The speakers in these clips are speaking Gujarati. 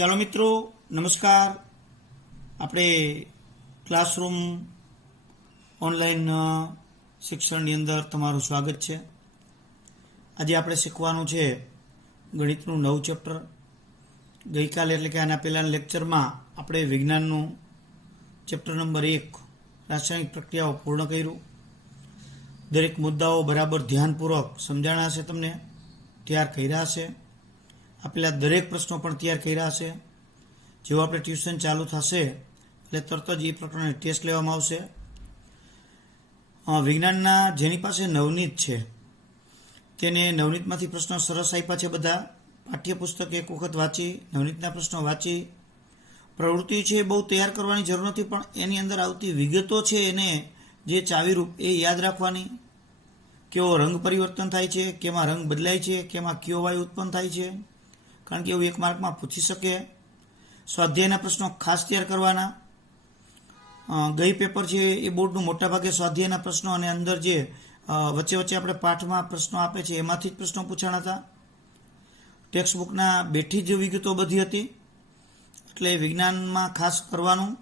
ચાલો મિત્રો, નમસ્કાર. આપણે ક્લાસરૂમ ઓનલાઈન શિક્ષણની અંદર તમારું સ્વાગત છે. આજે આપણે શીખવાનું છે ગણિતનું નવું ચેપ્ટર. ગઈકાલે એટલે કે આના પહેલાના લેક્ચરમાં આપણે વિજ્ઞાનનું ચેપ્ટર નંબર 1 રાસાયણિક પ્રક્રિયાઓ પૂર્ણ કર્યું. દરેક મુદ્દાઓ બરાબર ધ્યાનપૂર્વક સમજાણા હશે, તમને તૈયાર કર્યા હશે. આપેલા દરેક પ્રશ્નો પણ તૈયાર કર્યા હશે. જેવું આપણે ટ્યુશન ચાલુ થશે એટલે તરત જ એ પ્રકારની ટેસ્ટ લેવામાં આવશે. વિજ્ઞાનના જેની પાસે નવનીત છે તેને નવનીતમાંથી પ્રશ્નો સરસ આપ્યા છે. બધા પાઠ્યપુસ્તક એક વખત વાંચી, નવનીતના પ્રશ્નો વાંચી, પ્રવૃત્તિ છે બહુ તૈયાર કરવાની જરૂર નથી, પણ એની અંદર આવતી વિગતો છે એને જે ચાવીરૂપ એ યાદ રાખવાની. કેવો રંગ પરિવર્તન થાય છે, કેમાં રંગ બદલાય છે, કેમાં કયો વાયુ ઉત્પન્ન થાય છે, કારણ કે એવું એક માર્કમાં પૂછી શકે. સ્વાધ્યાયના પ્રશ્નો ખાસ તૈયાર કરવાના. ગઈ પેપર છે એ બોર્ડનું મોટાભાગે સ્વાધ્યાયના પ્રશ્નો અને અંદર જે વચ્ચે વચ્ચે આપણે પાઠમાં પ્રશ્નો આપે છે એમાંથી જ પ્રશ્નો પૂછાણા હતા. ટેક્સ્ટબુકના બેઠી જ વિગતો બધી હતી, એટલે વિજ્ઞાનમાં ખાસ કરવાનું.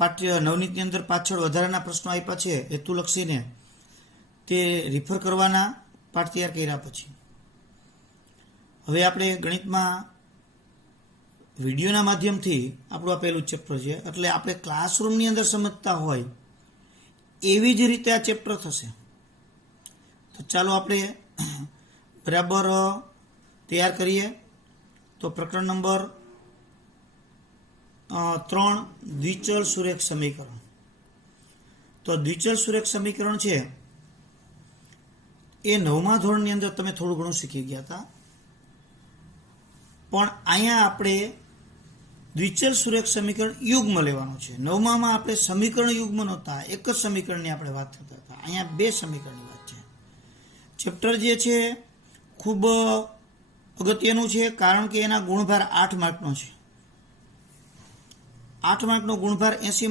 પાઠ્ય નવનીતની અંદર પાછળ વધારાના પ્રશ્નો આપ્યા છે હેતુલક્ષીને, તે રિફર કરવાના પાઠ તૈયાર કર્યા પછી. હવે આપણે ગણિતમાં વિડીયોના માધ્યમથી આપણું આ પહેલું ચેપ્ટર છે, એટલે આપણે ક્લાસરૂમની અંદર સમજતા હોય એવી જ રીતે આ ચેપ્ટર થશે. તો ચાલો આપણે બરાબર તૈયાર કરીએ. તો પ્રકરણ નંબર 3 દ્વિચલ સુરેખ સમીકરણ. તો દ્વિચલ સુરેખ સમીકરણ છે એ 9મા ધોરણની અંદર તમે થોડું ઘણું શીખી ગયા હતા, પણ અહીંયા આપણે દ્વિચલ સુરેખ સમીકરણ યુગ્મ લેવાનું છે. 9મામાં આપણે સમીકરણ યુગ્મ નહોતા, એક જ સમીકરણની આપણે વાત કરતા હતા. અહીંયા 2 સમીકરણની વાત છે. ચેપ્ટર જે છે ખૂબ અગત્યનું છે, કારણ કે એના ગુણભાર 8 માર્કનો છે. 8 માર્કનો ગુણભાર 80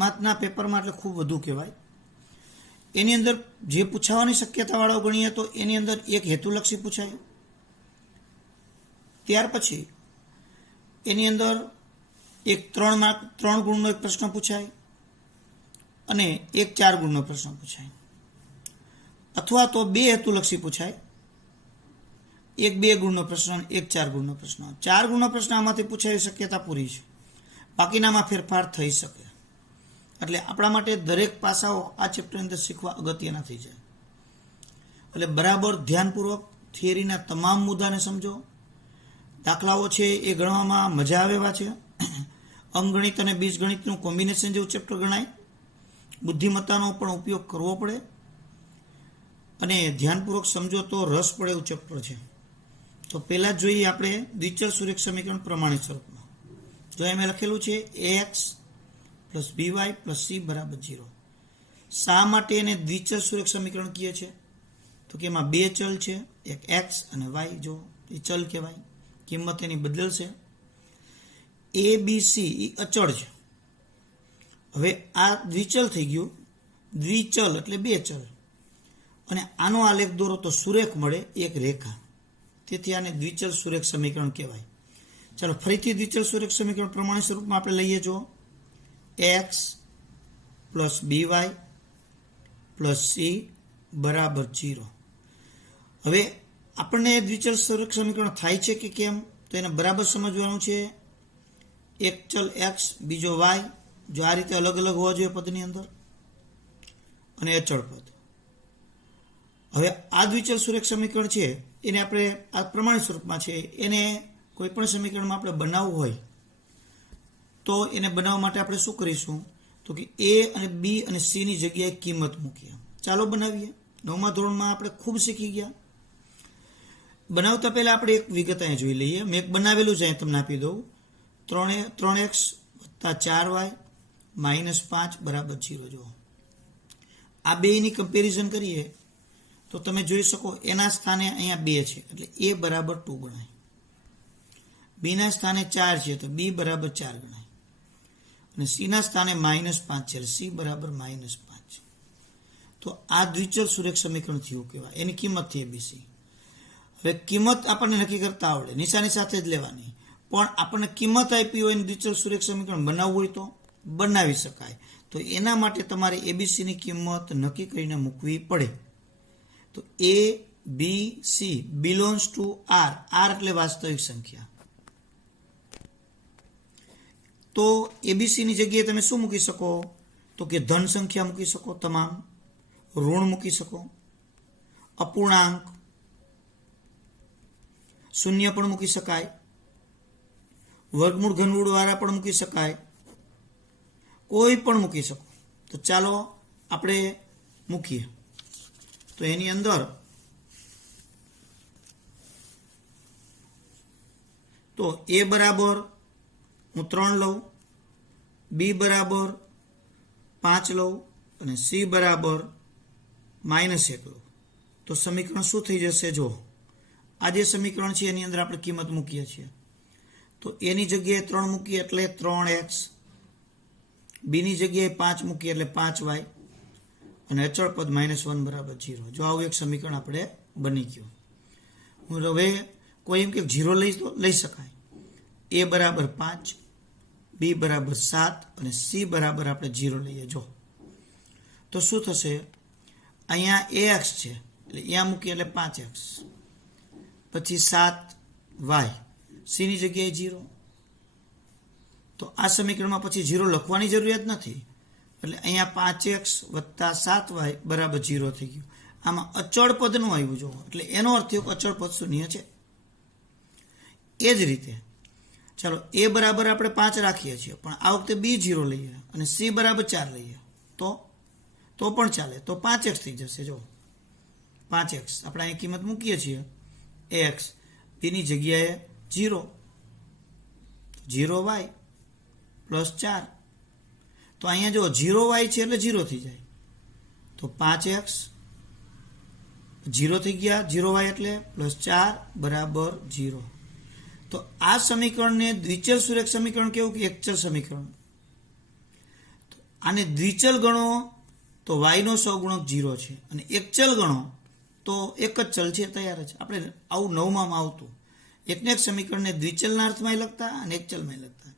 માર્કના પેપરમાં એટલે ખૂબ વધુ કહેવાય. એની અંદર જે પૂછાવાની શક્યતાવાળો ગણીએ તો એની અંદર એક હેતુલક્ષી પૂછાય, ત્યાર પછી એની અંદર એક 3 ગુણનો એક પ્રશ્ન પૂછાય અને એક 4 ગુણનો પ્રશ્ન પૂછાય, અથવા તો 2 હેતુલક્ષી પૂછાય, એક 2 ગુણનો પ્રશ્ન, એક 4 ગુણનો પ્રશ્ન. 4 ગુણનો પ્રશ્ન આમાંથી પૂછાય શક્યતા પૂરી છે, બાકીનામાં ફેરફાર થઈ શકે. એટલે આપણા માટે દરેક પાસાઓ આ ચેપ્ટરની અંદર શીખવા અગત્યના થઈ જાય. એટલે બરાબર ધ્યાનપૂર્વક થિયરીના તમામ મુદ્દાને સમજો. દાખલાઓ છે એ ગણવામાં મજા આવે એવા છે. અંકગણિત અને બીજગણિતનું કોમ્બિનેશન જેવું ચેપ્ટર ગણાય. બુદ્ધિમત્તાનો પણ ઉપયોગ કરવો પડે અને ધ્યાનપૂર્વક સમજો તો રસ પડે એવું ચેપ્ટર છે. તો પહેલાં જોઈએ આપણે દ્વિચલ સુરેખ સમીકરણ પ્રમાણિત સ્વરૂપમાં. જો એમાં લખેલું છે ax plus by plus c બરાબર 0. શા માટે એને દ્વિચલ સુરેખ સમીકરણ કહે છે? તો કે એમાં 2 ચલ છે, એક x અને y. જો એ ચલ કહેવાય, કિંમત એની બદલશે. a b c એ અચળ છે. હવે આ દ્વિચલ થઈ ગયું. દ્વિચલ એટલે 2 ચલ, અને આનો આલેખ દોરો તો સુરેખ મળે એક રેખા. તેથી આને દ્વિચલ સુરેખ સમીકરણ કહેવાય. ચાલો ફરીથી દ્વિચલ સુરેખ સમીકરણ પ્રમાણિત સ્વરૂપમાં આપણે લઈએ. જો x plus by plus c બરાબર 0. હવે આપણને દ્વિચલ સુરેખ સમીકરણ થાય છે કે કેમ, તો એને બરાબર સમજવાનું છે. એક ચલ x, બીજો y, જો આ રીતે અલગ અલગ હોવા જોઈએ પદની અંદર, અને અચળ પદ. હવે આ દ્વિચલ સુરેખ સમીકરણ છે એને આપણે આ પ્રમાણિત સ્વરૂપમાં છે, એને કોઈ પણ સમીકરણમાં આપણે બનાવવું હોય તો એને બનાવવા માટે આપણે શું કરીશું, તો કે a અને b અને c ની જગ્યાએ કિંમત મૂકીએ. ચાલો બનાવીએ. 9મા ધોરણમાં આપણે ખૂબ શીખી ગયા. બનાવતા પહેલાં આપણે એક વિગત અહીંયા જોઈ લઈએ. મેં એક બનાવેલું છે, અહીં તમને આપી દઉં. 3x વત્તા 4y માઇનસ 5 બરાબર 0. જો આ બેની કમ્પેરિઝન કરીએ તો તમે જોઈ શકો એના સ્થાને અહીંયા 2 છે એટલે a બરાબર 2 ગણાય. બીના સ્થાને 4 છે તો b બરાબર 4 ગણાય, અને સીના સ્થાને -5 છે એટલે c બરાબર -5. તો આ દ્વિચલ સુરેખ સમીકરણ થયું કહેવાય. એની કિંમત થઈ abc. હવે કિંમત આપણને નક્કી કરતા આવડે, નિશાની સાથે જ લેવાની, પણ આપણને કિંમત આપી હોય દ્વિચલ સુરેખ સમીકરણ બનાવવું હોય તો બનાવી શકાય. તો એના માટે તમારે એબીસીની કિંમત નક્કી કરીને મૂકવી પડે. તો A B C belongs to R. R એટલે વાસ્તવિક સંખ્યા. તો એબીસીની જગ્યાએ તમે શું મૂકી શકો? તો કે ધન સંખ્યા મૂકી શકો, તમામ ઋણ મૂકી શકો, અપૂર્ણાંક, શૂન્ય પણ મૂકી શકાય, વર્ગમૂળ ઘનમૂળ વાળા પણ મૂકી શકાય, કોઈ પણ મૂકી શકો. તો ચાલો આપણે મૂકીએ. તો એની અંદર તો એ બરાબર હું 3 લઉં, બી બરાબર 5 લઉં અને સી બરાબર -1 લઉં. તો સમીકરણ શું થઈ જશે? જો આ જે સમીકરણ છે એની અંદર આપણે કિંમત મૂકીએ છીએ. તો એની જગ્યાએ 3 મૂકીએ એટલે 3x, બીની જગ્યાએ 5 મૂકીએ એટલે 5y અને અચળ પદ -1 બરાબર 0. જો આવું એક સમીકરણ આપણે બની ગયું. હવે કોઈ એમ કે 0 લઈ શકાય. એ બરાબર 5, બી બરાબર 7 અને સી બરાબર આપણે 0 લઈએ. જો તો શું થશે? અહીંયા ax છે એટલે અહીંયા મૂકીએ એટલે 5x, પછી 7y, સીની જગ્યાએ 0. તો આ સમીકરણમાં પછી 0 લખવાની જરૂરિયાત નથી એટલે અહીંયા 5x વત્તા 7y બરાબર 0 થઈ ગયું. આમાં અચળ પદનું આવ્યું જો, એટલે એનો અર્થ થયો અચળ પદ શૂન્ય છે. એ જ રીતે ચાલો એ બરાબર આપણે 5 રાખીએ છીએ, પણ આ વખતે બી 0 લઈએ અને સી બરાબર 4 લઈએ તો પણ ચાલે. તો 5x થઈ જશે. જો 5x આપણે અહીં કિંમત મૂકીએ છીએ x, બીની જગ્યાએ 0, 0y +4. તો અહીંયા જો 0y છે એટલે 0 થઈ જાય. તો 5x 0 થઈ ગયા, 0y એટલે +4 બરાબર 0. તો આ સમીકરણને દ્વિચલ સુરેખ સમીકરણ કેવું કે એકચલ સમીકરણ. આને દ્વિચલ ગણો તો y નો સહગુણક 0 છે અને એકચલ ગણો તો એક જ ચલ છે, તૈયાર જ. આપણે આવું 9માં આવતું એકને એક સમીકરણને દ્વિચલના અર્થમાં લખતા અને એકચલમાં લખતા,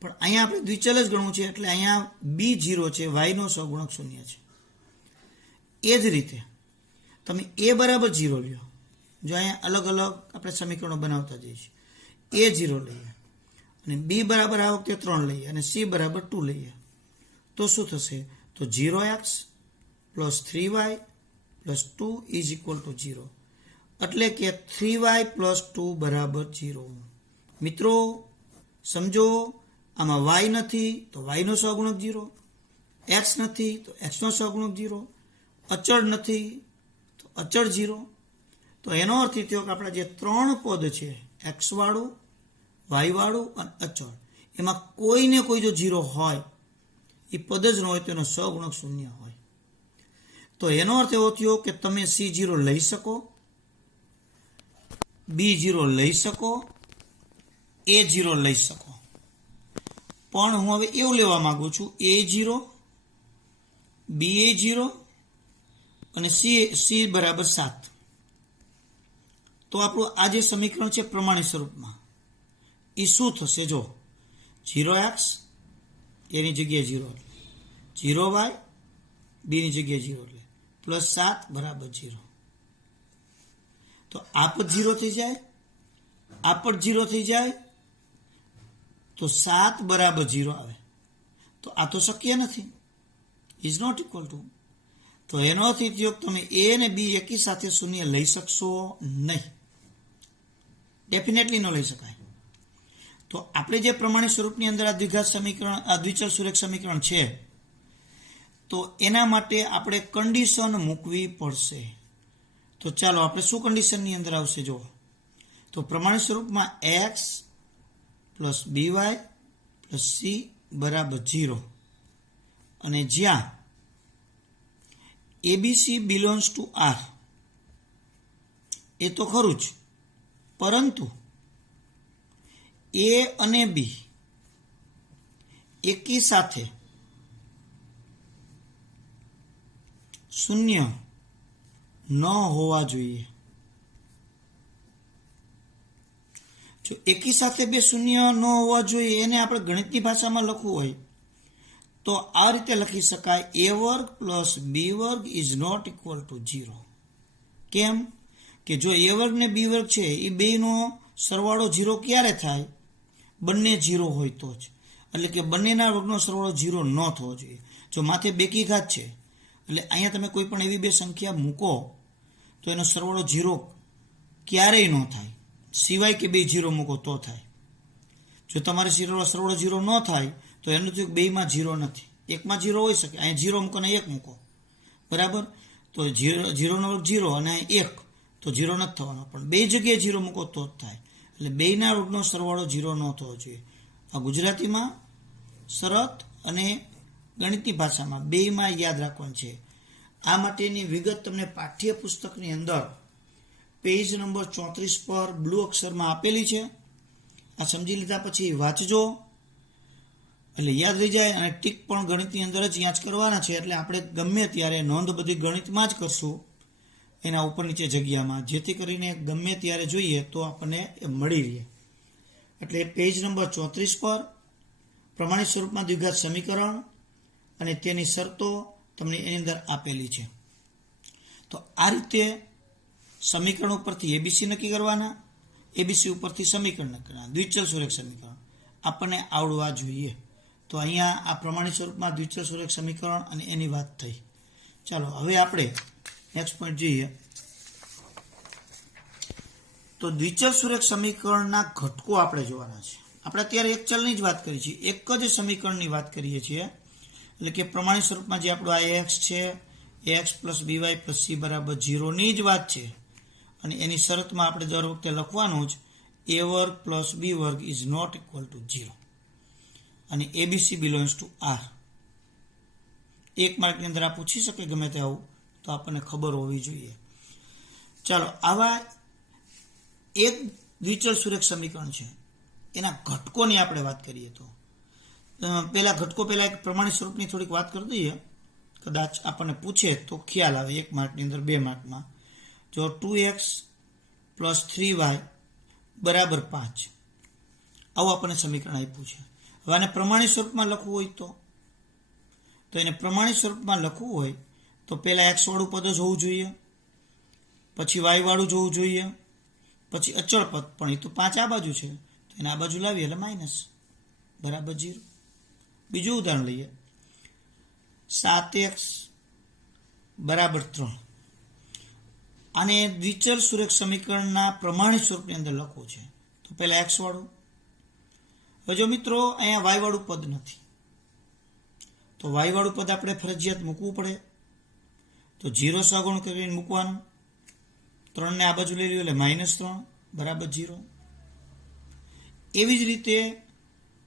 પણ અહીંયા આપણે દ્વિચલ જ ગણવું છે એટલે અહીંયા બી 0 છે, y નો સહગુણક 0 છે. એ જ રીતે તમે એ બરાબર 0 લ્યો. જો અહીંયા અલગ અલગ આપણે સમીકરણો બનાવતા જઈએ છીએ. એ 0 લઈએ અને બી બરાબર આ વખતે 3 લઈએ અને સી બરાબર 2 લઈએ. તો શું થશે? તો 0x + 3y + 2 = 0. એટલે કે 3y + 2 બરાબર 0. મિત્રો સમજો, આમાં y નથી તો y નો સહગુણક 0, x નથી તો x નો સહગુણક 0, અચળ નથી તો અચળ 0. તો એનો અર્થ એ થયો કે આપણા જે 3 પદ છે x વાળું, y વાળું અને અચળ, એમાં કોઈને કોઈ જો 0 હોય, એ પદ જ ન હોય તો એનો સહગુણક 0 હોય. તો એનો અર્થ એવો થયો કે તમે C0 લઈ શકો, B0 લઈ શકો, A0 લઈ શકો. પણ હું હવે એવું લેવા માંગુ છું A0, BA0 અને C બરાબર 7. તો આપણું આ જે સમીકરણ છે પ્રમાણિત સ્વરૂપમાં એ શું થશે? જો 0x એની જગ્યાએ 0, 0y બીની જગ્યાએ 0 +7 બરાબર 0. તો આ પદ 0 થઈ જાય, આ પદ 0 થઈ જાય તો 7 બરાબર 0 આવે. તો આ તો શક્ય નથી, ઇઝ નોટ ઇક્વલ ટુ. તો એનો અર્થ એ થયો કે તમે એ અને બી એકી સાથે શૂન્ય લઈ શકશો નહીં, ડેફિનેટલી ન લઈ શકાય. તો આપણે જે પ્રમાણિત સ્વરૂપની અંદર આ દ્વિઘાત સમીકરણ, આ દ્વિચલ સુરેખ સમીકરણ છે, તો એના માટે આપણે કન્ડિશન મૂકવી પડશે. તો ચાલો આપણે શું કન્ડિશનની અંદર આવશે? જો તો પ્રમાણિત સ્વરૂપમાં x + by + c બરાબર 0 અને જ્યાં ABC બિલોંગ્સ ટુ R, એ તો ખરું જ, પરંતુ A અને B એકી સાથે શૂન્ય ન હોવા જોઈએ. જો એકી સાથે બે શૂન્ય ન હોવા જોઈએ એને આપણે ગણિતની ભાષામાં લખવું હોય તો આ રીતે લખી શકાય a વર્ગ પ્લસ બી વર્ગ ઇઝ નોટ ઇક્વલ ટુ 0. કેમ કે જો a વર્ગ ને બી વર્ગ છે એ બેનો સરવાળો 0 ક્યારે થાય? બંને 0 હોય તો જ. એટલે કે બંનેના વર્ગનો સરવાળો 0 ન થવો જોઈએ. જો માથે બેકી ઘાત છે એટલે અહીંયા તમે કોઈ પણ એવી બે સંખ્યા મૂકો તો એનો સરવાળો 0 ક્યારેય ન થાય, સિવાય કે બે 0 મૂકો તો થાય. જો તમારે સરવાળો 0 ન થાય તો એનું તો બેમાં 0 નથી, એકમાં 0 હોઈ શકે. અહીંયા 0 મૂકો ને 1 મૂકો, બરાબર? તો 0 નો વર્ગ 0 અને 1 તો 0 નથી થવાનો, પણ બે જગ્યાએ 0 મૂકો તો જ થાય. એટલે બેના વર્ગનો સરવાળો 0 ન થવો જોઈએ. આ ગુજરાતીમાં શરત અને ગણિતની ભાષામાં બેયમાં યાદ રાખવાનું છે. આ માટેની વિગત તમને પાઠ્યપુસ્તકની અંદર પેજ નંબર 34 પર બ્લુ અક્ષરમાં આપેલી છે. આ સમજી લીધા પછી વાંચજો એટલે યાદ રહી જાય. અને ટીક પણ ગણિતની અંદર જ યાદ કરવાના છે. એટલે આપણે ગમે ત્યારે નોંધ બધી ગણિતમાં જ કરશું, એના ઉપર નીચે જગ્યામાં, જેથી કરીને ગમે ત્યારે જોઈએ તો આપણને એ મળી રહે. એટલે પેજ નંબર 34 પર પ્રમાણિત સ્વરૂપમાં દ્વિઘાત સમીકરણ અને તેની શરતો તમને એની અંદર આપેલી છે. તો આ રીતે સમીકરણ ઉપરથી એબીસી નક્કી કરવાના, એબીસી ઉપરથી સમીકરણ નક્કી કરવાના. દ્વિચલ સુરેખ સમીકરણ આપણને આવડવા જોઈએ. તો અહીંયા આ પ્રમાણિત સ્વરૂપમાં દ્વિચલ સુરેખ સમીકરણ અને એની વાત થઈ. ચાલો હવે આપણે નેક્સ્ટ પોઈન્ટ જોઈએ. તો દ્વિચલ સુરેખ સમીકરણના ઘટકો આપણે જોવાના છે. આપણે અત્યારે એક ચલની જ વાત કરી છીએ, એક જ સમીકરણની વાત કરીએ છીએ. એટલે કે પ્રમાણિત સ્વરૂપમાં જે આપણું આ એક્સ છે, એક્સ પ્લસ બીવાય પ્લસ સી બરાબર 0ની જ વાત છે. અને એની શરતમાં આપણે દર વખતે લખવાનું જ a વર્ગ પ્લસ બી વર્ગ ઇઝ નોટ ઇક્વલ ટુ 0 અને એબીસી બિલોંગ્સ ટુ આર. એક માર્કની અંદર આ પૂછી શકે ગમે તે આવું, તો આપણને ખબર હોવી જોઈએ. ચાલો, આવા એક દ્વિચલ સુરેખ સમીકરણ છે, એના ઘટકોની આપણે વાત કરીએ તો પહેલા એક પ્રમાણિત સ્વરૂપની થોડીક વાત કરી દઈએ. કદાચ આપણને પૂછે તો ખ્યાલ આવે. 1 માર્કની અંદર 2 માર્કમાં જો 2x પ્લસ 3y બરાબર 5 આવું આપણને સમીકરણ આપ્યું છે. હવે આને પ્રમાણિત સ્વરૂપમાં લખવું હોય તો એને પ્રમાણિત સ્વરૂપમાં લખવું હોય તો પહેલાં x વાળું પદ જ હોવું જોઈએ, પછી y વાળું જ હોવું જોઈએ, પછી અચળ પદ, પણ એ તો 5 આ બાજુ છે તો એને આ બાજુ લાવીએ એટલે માઇનસ બરાબર 0. બીજું ઉદાહરણ લઈએ. 7x બરાબર 3. આને દ્વિચલ સુરેખ સમીકરણના પ્રમાણિત સ્વરૂપની અંદર લખવું છે તો પહેલાં x વાળું. હવે જો મિત્રો અહીંયા y વાળું પદ નથી તો y વાળું પદ આપણે ફરજિયાત મૂકવું પડે. તો 0 સગુણ કરીને મૂકવાનું. 3 ને આ બાજુ લઈ લ્યો એટલે -3 બરાબર 0. એવી જ રીતે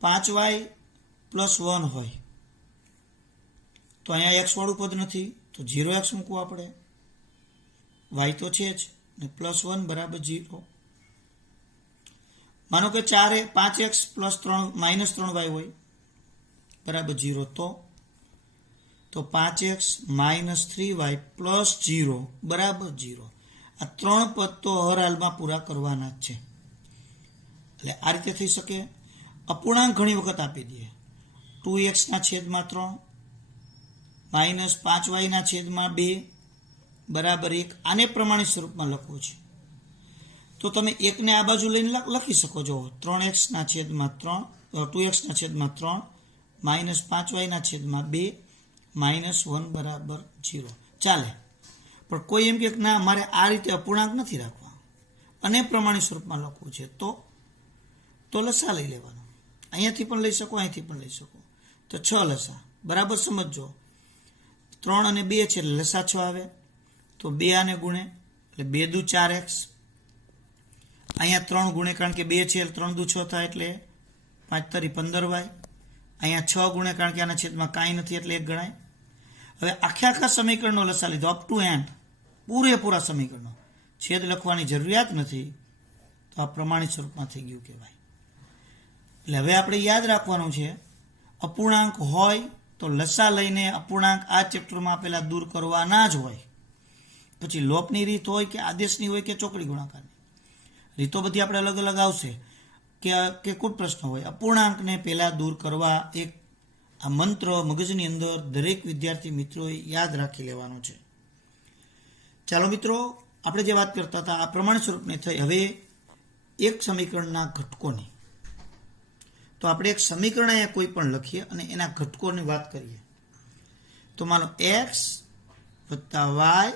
5y પ્લસ 1 હોય તો અહીંયા x વાળું પદ નથી તો 0x મૂકવું આપણે. y તો છે જ ને +1 બરાબર 0. માનો કે 5x પ્લસ 3 -3y હોય બરાબર 0 તો 5x -3y પ્લસ 0 બરાબર 0. આ 3 પદ તો હર હાલમાં પૂરા કરવાના જ છે. એટલે આ રીતે થઈ શકે. અપૂર્ણાંક ઘણી વખત આપી દઈએ. 2x ના છેદમાં 3 -5y ના છેદમાં 2 બરાબર 1. આને પ્રમાણિત સ્વરૂપમાં લખવું છે તો તમે 1 ને આ બાજુ લઈને લખી શકો છો. 3x ના છેદમાં 3 2x ના છેદમાં 3 -5y ના છેદમાં 2 -1 બરાબર 0 ચાલે. પણ કોઈ એમ કે ના મારે આ રીતે અપૂર્ણાંક નથી રાખવા અને પ્રમાણિત સ્વરૂપમાં લખવું છે તો લસા લઈ લેવાનો. અહીંયાથી પણ લઈ શકો, અહીંથી પણ લઈ શકો. તો 6 લસા બરાબર સમજો. 3 અને 2 છે એટલે લસા 6 આવે તો 2 આને ગુણે એટલે 2 દુ 4x. અહીંયા 3 ગુણે કારણ કે 2 છે એટલે 3 દુ 6 થાય એટલે 5 તરી 15y. અહીંયા 6 ગુણે કારણ કે આના છેદમાં કાંઈ નથી એટલે 1 ગણાય. હવે આખા સમીકરણનો લસા લીધો અપ ટુ એન્ડ, પૂરેપૂરા સમીકરણનો. છેદ લખવાની જરૂરિયાત નથી તો આ પ્રમાણિત સ્વરૂપમાં થઈ ગયું કહેવાય. એટલે હવે આપણે યાદ રાખવાનું છે અપૂર્ણાંક હોય તો લસા લઈને અપૂર્ણાંક આ ચેપ્ટરમાં આપેલા દૂર કરવાના જ હોય. પછી લોપની રીત હોય કે આદેશની હોય કે ચોકડી ગુણાકારની રીતો બધી આપણે અલગ અલગ આવશે. કે કોઈ પ્રશ્ન હોય, અપૂર્ણાંકને પહેલા દૂર કરવા એક આ મંત્ર મગજની અંદર દરેક વિદ્યાર્થી મિત્રોએ યાદ રાખી લેવાનો છે. ચાલો મિત્રો, આપણે જે વાત કરતા હતા આ પ્રમાણ સ્વરૂપની થઈ. હવે એક સમીકરણના ઘટકોની, તો આપણે એક સમીકરણ અહીંયા કોઈ પણ લખીએ અને એના ઘટકોની વાત કરીએ. તો માનો x વત્તા y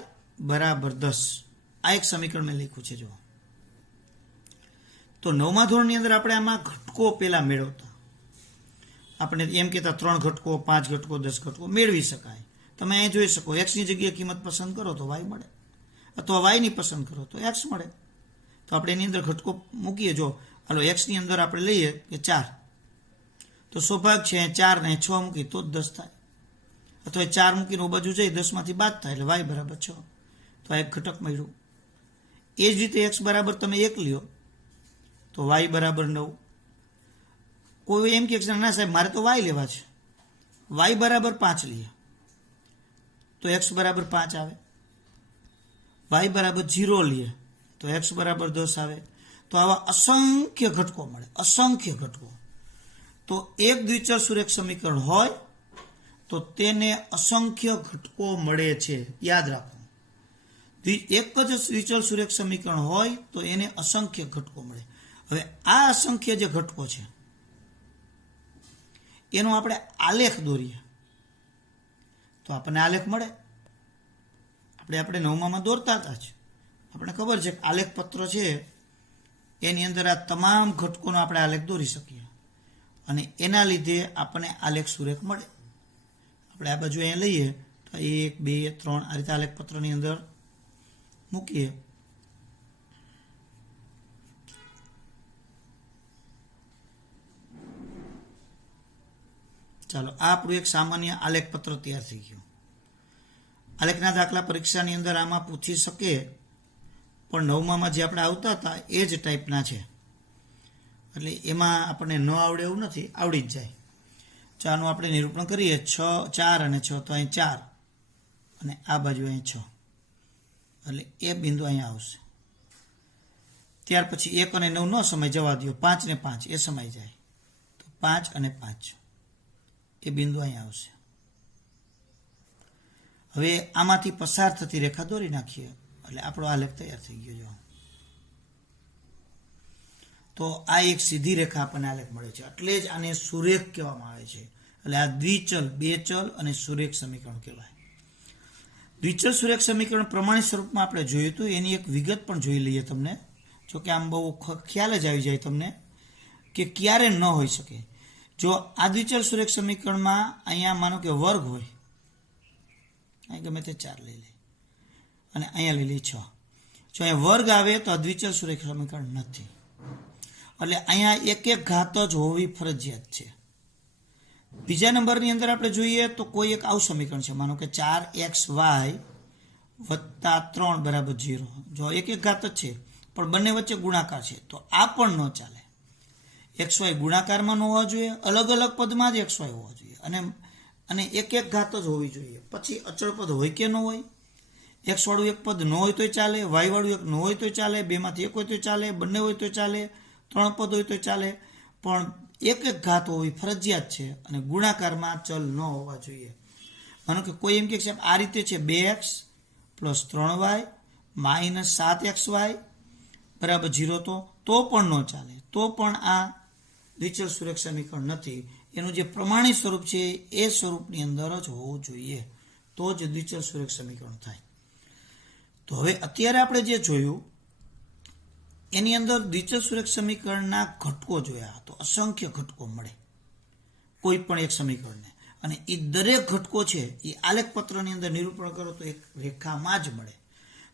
બરાબર 10, આ એક સમીકરણ મેં લખ્યું છે. જો તો 9મા ધોરણની અંદર આપણે આમાં ઘટકો પહેલા મેળવતા. આપણે એમ કહેતા 3 ઘટકો, 5 ઘટકો, 10 ઘટકો મેળવી શકાય. તમે અહીં જોઈ શકો, એક્સની જગ્યાએ કિંમત પસંદ કરો તો y મળે, અથવા વાયની પસંદ કરો તો x મળે. તો આપણે એની અંદર ઘટકો મૂકીએ. જો હાલો એક્સની અંદર આપણે લઈએ કે 4, તો સ્વાભાવિક છે 4 ને 6 મૂકી તો જ 10 થાય, અથવા 4 મૂકીને ઓ બાજુ જઈ 10માંથી બાદ થાય એટલે y બરાબર 6. તો આ એક ઘટક મળ્યું. એ જ રીતે x બરાબર તમે 1 લ્યો તો y બરાબર 9. કોઈ એમ કે ના સાહેબ મારે તો y લેવા છે, y બરાબર 5 લઈએ તો x બરાબર 5 આવે. y બરાબર 0 લઈએ તો x બરાબર 10 આવે. તો આવા અસંખ્ય ઘટકો મળે, અસંખ્ય ઘટકો. તો એક દ્વિચલ સુરેખ સમીકરણ હોય તો તેને અસંખ્ય ઘટકો મળે છે, યાદ રાખો. એક જ દ્વિચલ સુરેખ સમીકરણ હોય તો એને અસંખ્ય ઘટકો મળે. હવે આ અસંખ્ય જે ઘટકો છે એનો આપણે આલેખ દોરીએ તો આપણને આલેખ મળે. આપણે 9માં દોરતા હતા જ, આપણે ખબર છે કે આલેખ પત્ર છે એની અંદર આ તમામ ઘટકોનો આપણે આલેખ દોરી શકીએ અને એના લીધે આપણને આલેખ સુરેખ મળે. આપણે આ બાજુ અહીંયા લઈએ તો 1, 2, 3 આ રીતે આલેખ પત્રની અંદર મૂકીએ. ચાલો, આ આપણું એક સામાન્ય આલેખ પત્ર તૈયાર થઈ ગયું. આલેખના દાખલા પરીક્ષાની અંદર આમાં પૂછી શકે, પણ 9માં જે આપણે આવતા હતા એ જ ટાઈપના છે, એટલે એમાં આપણને ન આવડે એવું નથી, આવડી જ જાય. ચાનું આપણે નિરૂપણ કરીએ. 6, 4 અને 6, તો અહીં 4 અને આ બાજુ અહીં 6, એટલે એ બિંદુ અહીંયા આવશે. ત્યાર પછી 1 અને 9 નો સમય જવા દો, 5 ને 5 એ સમય જાય તો 5 અને 5 એ બિંદુ અહીંયા આવશે. હવે આમાંથી પસાર થતી રેખા દોરી નાખીએ એટલે આપણો આલેખ તૈયાર થઈ ગયો. તો આ એક સીધી રેખા આપણને આલેખ મળે છે, એટલે જ આને સુરેખ કહેવામાં આવે છે. એટલે આ દ્વિચલ, બે ચલ અને સુરેખ સમીકરણ કહેવાય. દ્વિચલ સુરેખ સમીકરણ પ્રમાણિત સ્વરૂપમાં આપણે જોયું હતું, એની એક વિગત પણ જોઈ લઈએ તમને. જોકે આમ બહુ ખ્યાલ જ આવી જાય તમને કે ક્યારે ન હોઈ શકે. જો આ દ્વિચલ સુરેખ સમીકરણમાં અહીંયા માનો કે વર્ગ હોય, અહીં ગમે તે 4 લઈ લે અને અહીંયા લઈ લે 6, જો અહીંયા વર્ગ આવે તો આ દ્વિચલ સુરેખ સમીકરણ નથી. એટલે અહીંયા એક ઘાત જ હોવી ફરજિયાત છે. બીજા નંબરની અંદર આપણે જોઈએ તો કોઈ એક આવું સમીકરણ છે, માનો કે 4xy વત્તા 3 બરાબર 0. જો એક ઘાત જ છે પણ બંને વચ્ચે ગુણાકાર છે તો આ પણ ન ચાલે. xy ગુણાકારમાં ન હોવા જોઈએ, અલગ અલગ પદમાં જ xy હોવા જોઈએ અને એક ઘાત જ હોવી જોઈએ. પછી અચળ પદ હોય કે ન હોય, x વાળું એક પદ ન હોય તો ચાલે, y વાળું એક ન હોય તો ચાલે, બેમાંથી એક હોય તો ચાલે, બંને હોય તો ચાલે, 3 પદ હોય તો ચાલે, પણ એક ઘાત હોવી ફરજિયાત છે અને ગુણાકારમાં ચલ ન હોવા જોઈએ. માનો કે કોઈ એમ કે સાહેબ આ રીતે છે 2x + 3y - 7xy બરાબર 0, તો પણ ન ચાલે. તો પણ આ દ્વિચલ સુરેખ સમીકરણ નથી. એનું જે પ્રમાણિત સ્વરૂપ છે એ સ્વરૂપની અંદર જ હોવું જોઈએ, તો જ દ્વિચલ સુરેખ સમીકરણ થાય. તો હવે અત્યારે આપણે જે જોયું એની અંદર દ્વિચલ સુરેખ સમીકરણના ઘટકો જોયા, તો અસંખ્ય ઘટકો મળે કોઈ પણ એક સમીકરણને, અને એ દરેક ઘટકો છે એ આલેખ પત્રની અંદર નિરૂપણ કરો તો એક રેખામાં જ મળે.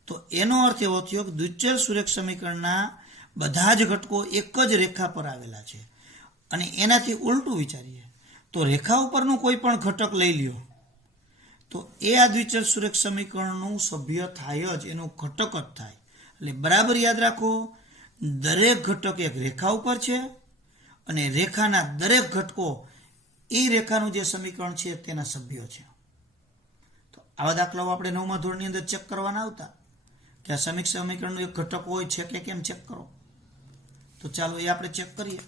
તો એનો અર્થ એવો થયો કે દ્વિચલ સુરેખ સમીકરણના બધા જ ઘટકો એક જ રેખા પર આવેલા છે. અને એનાથી ઉલટું વિચારીએ તો રેખા ઉપરનું કોઈ પણ ઘટક લઈ લ્યો તો એ આ દ્વિચલ સુરેખ સમીકરણનું સભ્ય થાય જ, એનું ઘટક જ થાય. એટલે બરાબર યાદ રાખો, દરેક ઘટક એક રેખા ઉપર છે અને રેખાના દરેક ઘટકો એ રેખાનું જે સમીકરણ છે તેના સભ્યો છે. તો આવા દાખલાઓ આપણે 9મા ધોરણની અંદર ચેક કરવાના આવતા કે આ સમીકરણનું એક ઘટક હોય છે કે કેમ, ચેક કરો. તો ચાલો એ આપણે ચેક કરીએ.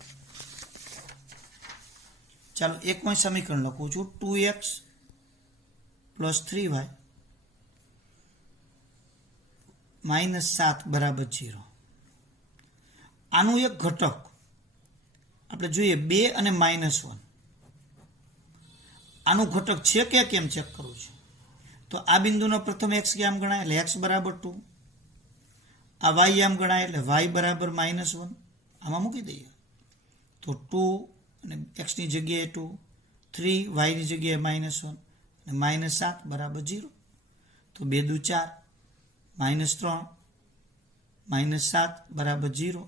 ચાલો એકમાં સમીકરણ લખું છું, 2x પ્લસ 3y માઇનસ 7 બરાબર 0. આનું એક ઘટક આપણે જોઈએ 2 અને -1. આનું ઘટક છે કે કેમ ચેક કરવું છે. તો આ બિંદુનો પ્રથમ x આમ ગણાય એટલે x બરાબર 2, આ y આમ ગણાય એટલે y બરાબર -1. આમાં મૂકી દઈએ તો 2 અને x ની જગ્યાએ 2, 3 y ની જગ્યાએ -1 અને -7 બરાબર 0. તો 2 દુ 4, -3 -7 બરાબર 0.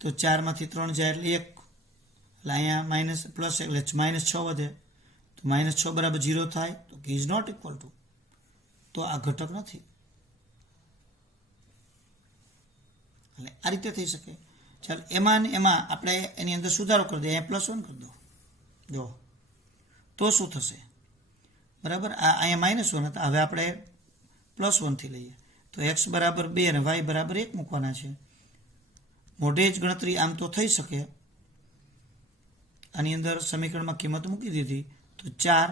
તો 4 માંથી 3 જાય એટલે 1, એટલે અહીંયા માઇનસ પ્લસ એટલે -6 વધે, તો -6 બરાબર 0 થાય. તો કે ઇઝ નોટ ઇક્વલ ટુ, તો આ ઘટક નથી. એટલે આ રીતે થઈ શકે. ચાલો એમાં આપણે એની અંદર સુધારો કરી દઈએ, અહીંયા +1 કરી દો. જો તો શું થશે, બરાબર. આ અહીંયા -1 હતા, હવે આપણે +1 થી લઈએ તો x બરાબર 2 અને y બરાબર 1 મૂકવાના છે. મોઢે જ ગણતરી આમ તો થઈ શકે. આની અંદર સમીકરણમાં કિંમત મૂકી દીધી તો 4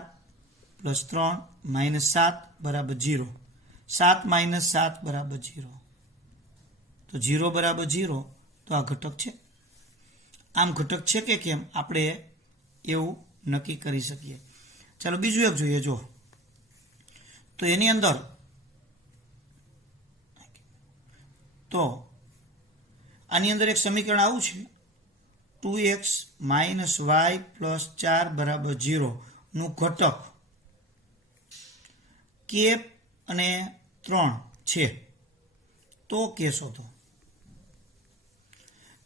+ 3 - 7 બરાબર 0. 7 - 7 બરાબર 0. તો 0 બરાબર 0, તો આ ઘટક છે. આમ ઘટક છે કે કેમ આપણે એવું નક્કી કરી શકીએ. ચાલો બીજું એક જોઈએ. જો તો એની અંદર તો આની અંદર એક સમીકરણ આવું છે, 2x - y + 4 બરાબર 0 નું ઘટક k અને 3 છે. તો કે શોધો.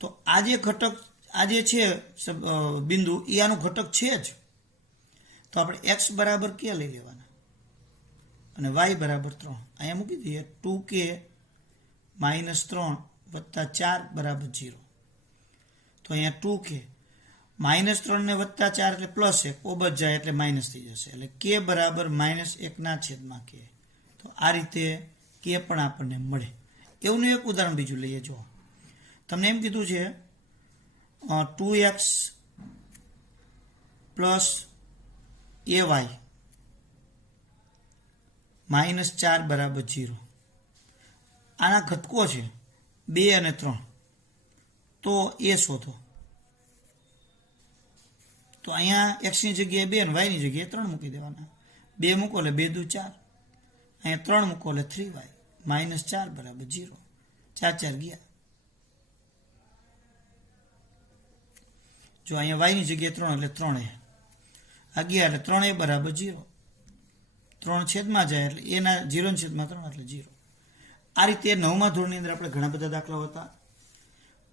તો આ જે ઘટક આ જે છે બિંદુ એ આનું ઘટક છે જ. તો આપણે x બરાબર k લઈ લેવાના અને y બરાબર 3 અહીંયા મૂકી દઈએ. 2k - 3 + 4 બરાબર 0. તો અહીંયા 2k -3 ને +4 એટલે +1, ઓબજ જાય એટલે માઇનસ થઈ જશે, એટલે k બરાબર -1/k. તો આ રીતે k પણ આપણને મળે. એવું એક ઉદાહરણ બીજું લઈએ. જો તમને એમ કીધું છે 2x પ્લસ ay -4 બરાબર 0. આના ઘટકો છે 2 અને 3. તો એ શોધો. તો અહીંયા x ની જગ્યાએ 2 અને y ની જગ્યાએ 3 મૂકી દેવાના. 2 મૂકો એટલે 2 દુ 4, અહીંયા 3 મૂકો એટલે 3y -4 બરાબર 0. 4 4 ગયા. જો અહીંયા y ની જગ્યાએ 3 એટલે 3a, આ ગયા એટલે 3a બરાબર 0. 3 છેદમાં જાય એટલે એના 0/3 એટલે 0. આ રીતે 9મા ધોરણની અંદર આપણે ઘણા બધા દાખલાઓ હતા,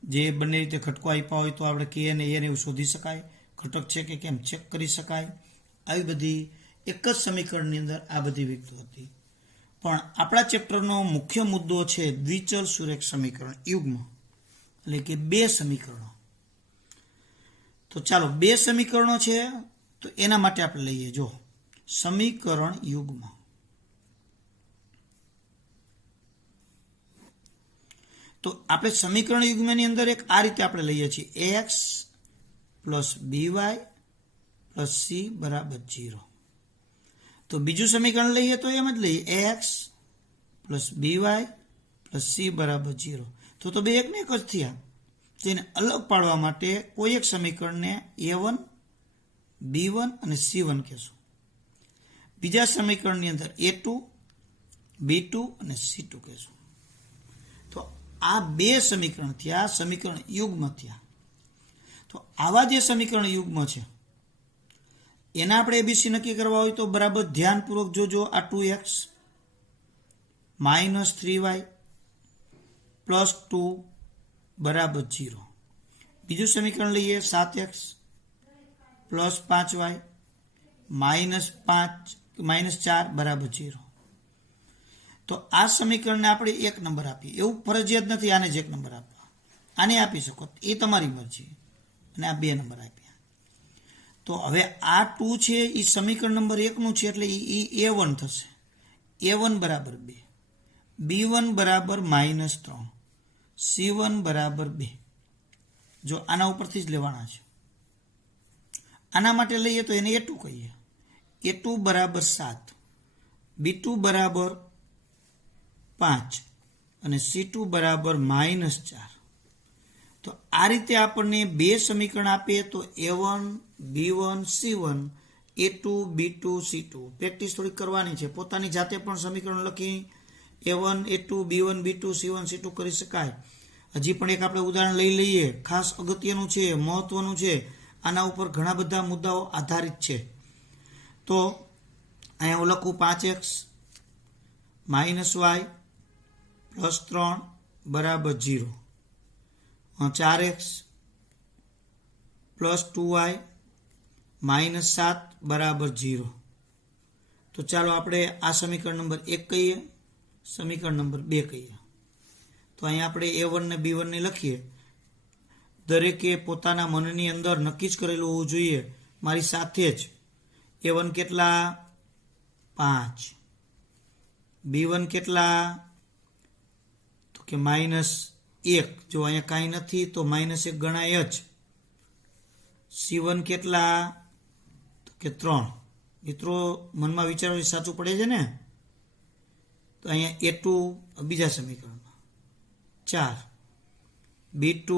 જે બંને રીતે ઘટકો આપ્યા હોય તો આપણે કે અને એને એવું શોધી શકાય, ઘટક છે કે કેમ ચેક કરી શકાય. આવી બધી એક જ સમીકરણની અંદર આ બધી વિગતો હતી. પણ આપણા ચેપ્ટરનો મુખ્ય મુદ્દો છે દ્વિચલ સુરેખ સમીકરણ યુગ્મ, એટલે કે 2 સમીકરણો. તો ચાલો 2 સમીકરણો છે, તો એના માટે આપણે લઈએ. જો સમીકરણ યુગ્મ, તો આપણે સમીકરણ યુગ્મની અંદર એક આ રીતે આપણે લઈએ છીએ, ax + by + c બરાબર 0. તો બીજું સમીકરણ લઈએ તો એમ જ લઈએ, ax + by + c બરાબર 0. તો બે એકને એક જ થયા. તેને અલગ પાડવા માટે કોઈ એક સમીકરણને a1, b1 અને c1 કહેશું. બીજા સમીકરણની અંદર a2, b2 અને c2 કહેશું. તો આ 2 સમીકરણ થયા, સમીકરણ યુગ્મ થયા. તો આવા જે સમીકરણ યુગ્મ છે એના આપણે એબીસી નક્કી કરવા હોય તો બરાબર ધ્યાનપૂર્વક જોજો. આ 2x - 3y + 2 બરાબર 0. બીજું સમીકરણ લઈએ, 7x + 5y -4 બરાબર 0. તો આ સમીકરણને આપણે 1 નંબર આપીએ. એવું ફરજિયાત નથી આને જ 1 નંબર આપવા, આને આપી શકો, એ તમારી મરજી. અને આ 2 નંબર આપ્યા. તો હવે આ 2 છે એ સમીકરણ નંબર 1 નું છે, એટલે એ a1 થશે. a1 બરાબર 2, b1 બરાબર -3, c1 બરાબર 2. જો આના ઉપરથી જ લેવાના છે. આના માટે લઈએ તો એને A2 કહીએ. A2 બરાબર 7, B2 બરાબર 5 અને C2 બરાબર -4. તો આ રીતે આપણને બે સમીકરણ આપે તો A1 B1 C1 A2 B2 C2. Practice થોડી કરવાની છે. પોતાની જાતે પણ સમીકરણ લખી A1 A2 B1 B2 C1 C2 કરી શકાય. હજી પણ એક આપણે ઉદાહરણ લઈ લઈએ. ખાસ અગત્યનું છે, મહત્વનું છે. આના ઉપર ઘણા બધા મુદ્દાઓ આધારિત છે. તો અહીંયા હું લખું 5x -y +3 બરાબર 0, 4x +2y -7 બરાબર 0. તો ચાલો આપણે આ સમીકરણ નંબર 1 કહીએ, સમીકરણ નંબર 2 કહીએ. તો અહીંયા આપણે A1 ને B1 ને લખીએ. દરેકે પોતાના મનની અંદર નક્કી જ કરેલું હોવું જોઈએ. મારી સાથે જ A1 કેટલા 5, B1 કેટલા તો કે -1. જો અહીંયા કાંઈ નથી તો -1 ગણાય જ. C1 કેટલા તો કે 3. મિત્રો મનમાં વિચારવું સાચું પડે છે ને. તો અહીંયા A2 બીજા સમીકરણમાં 4, B2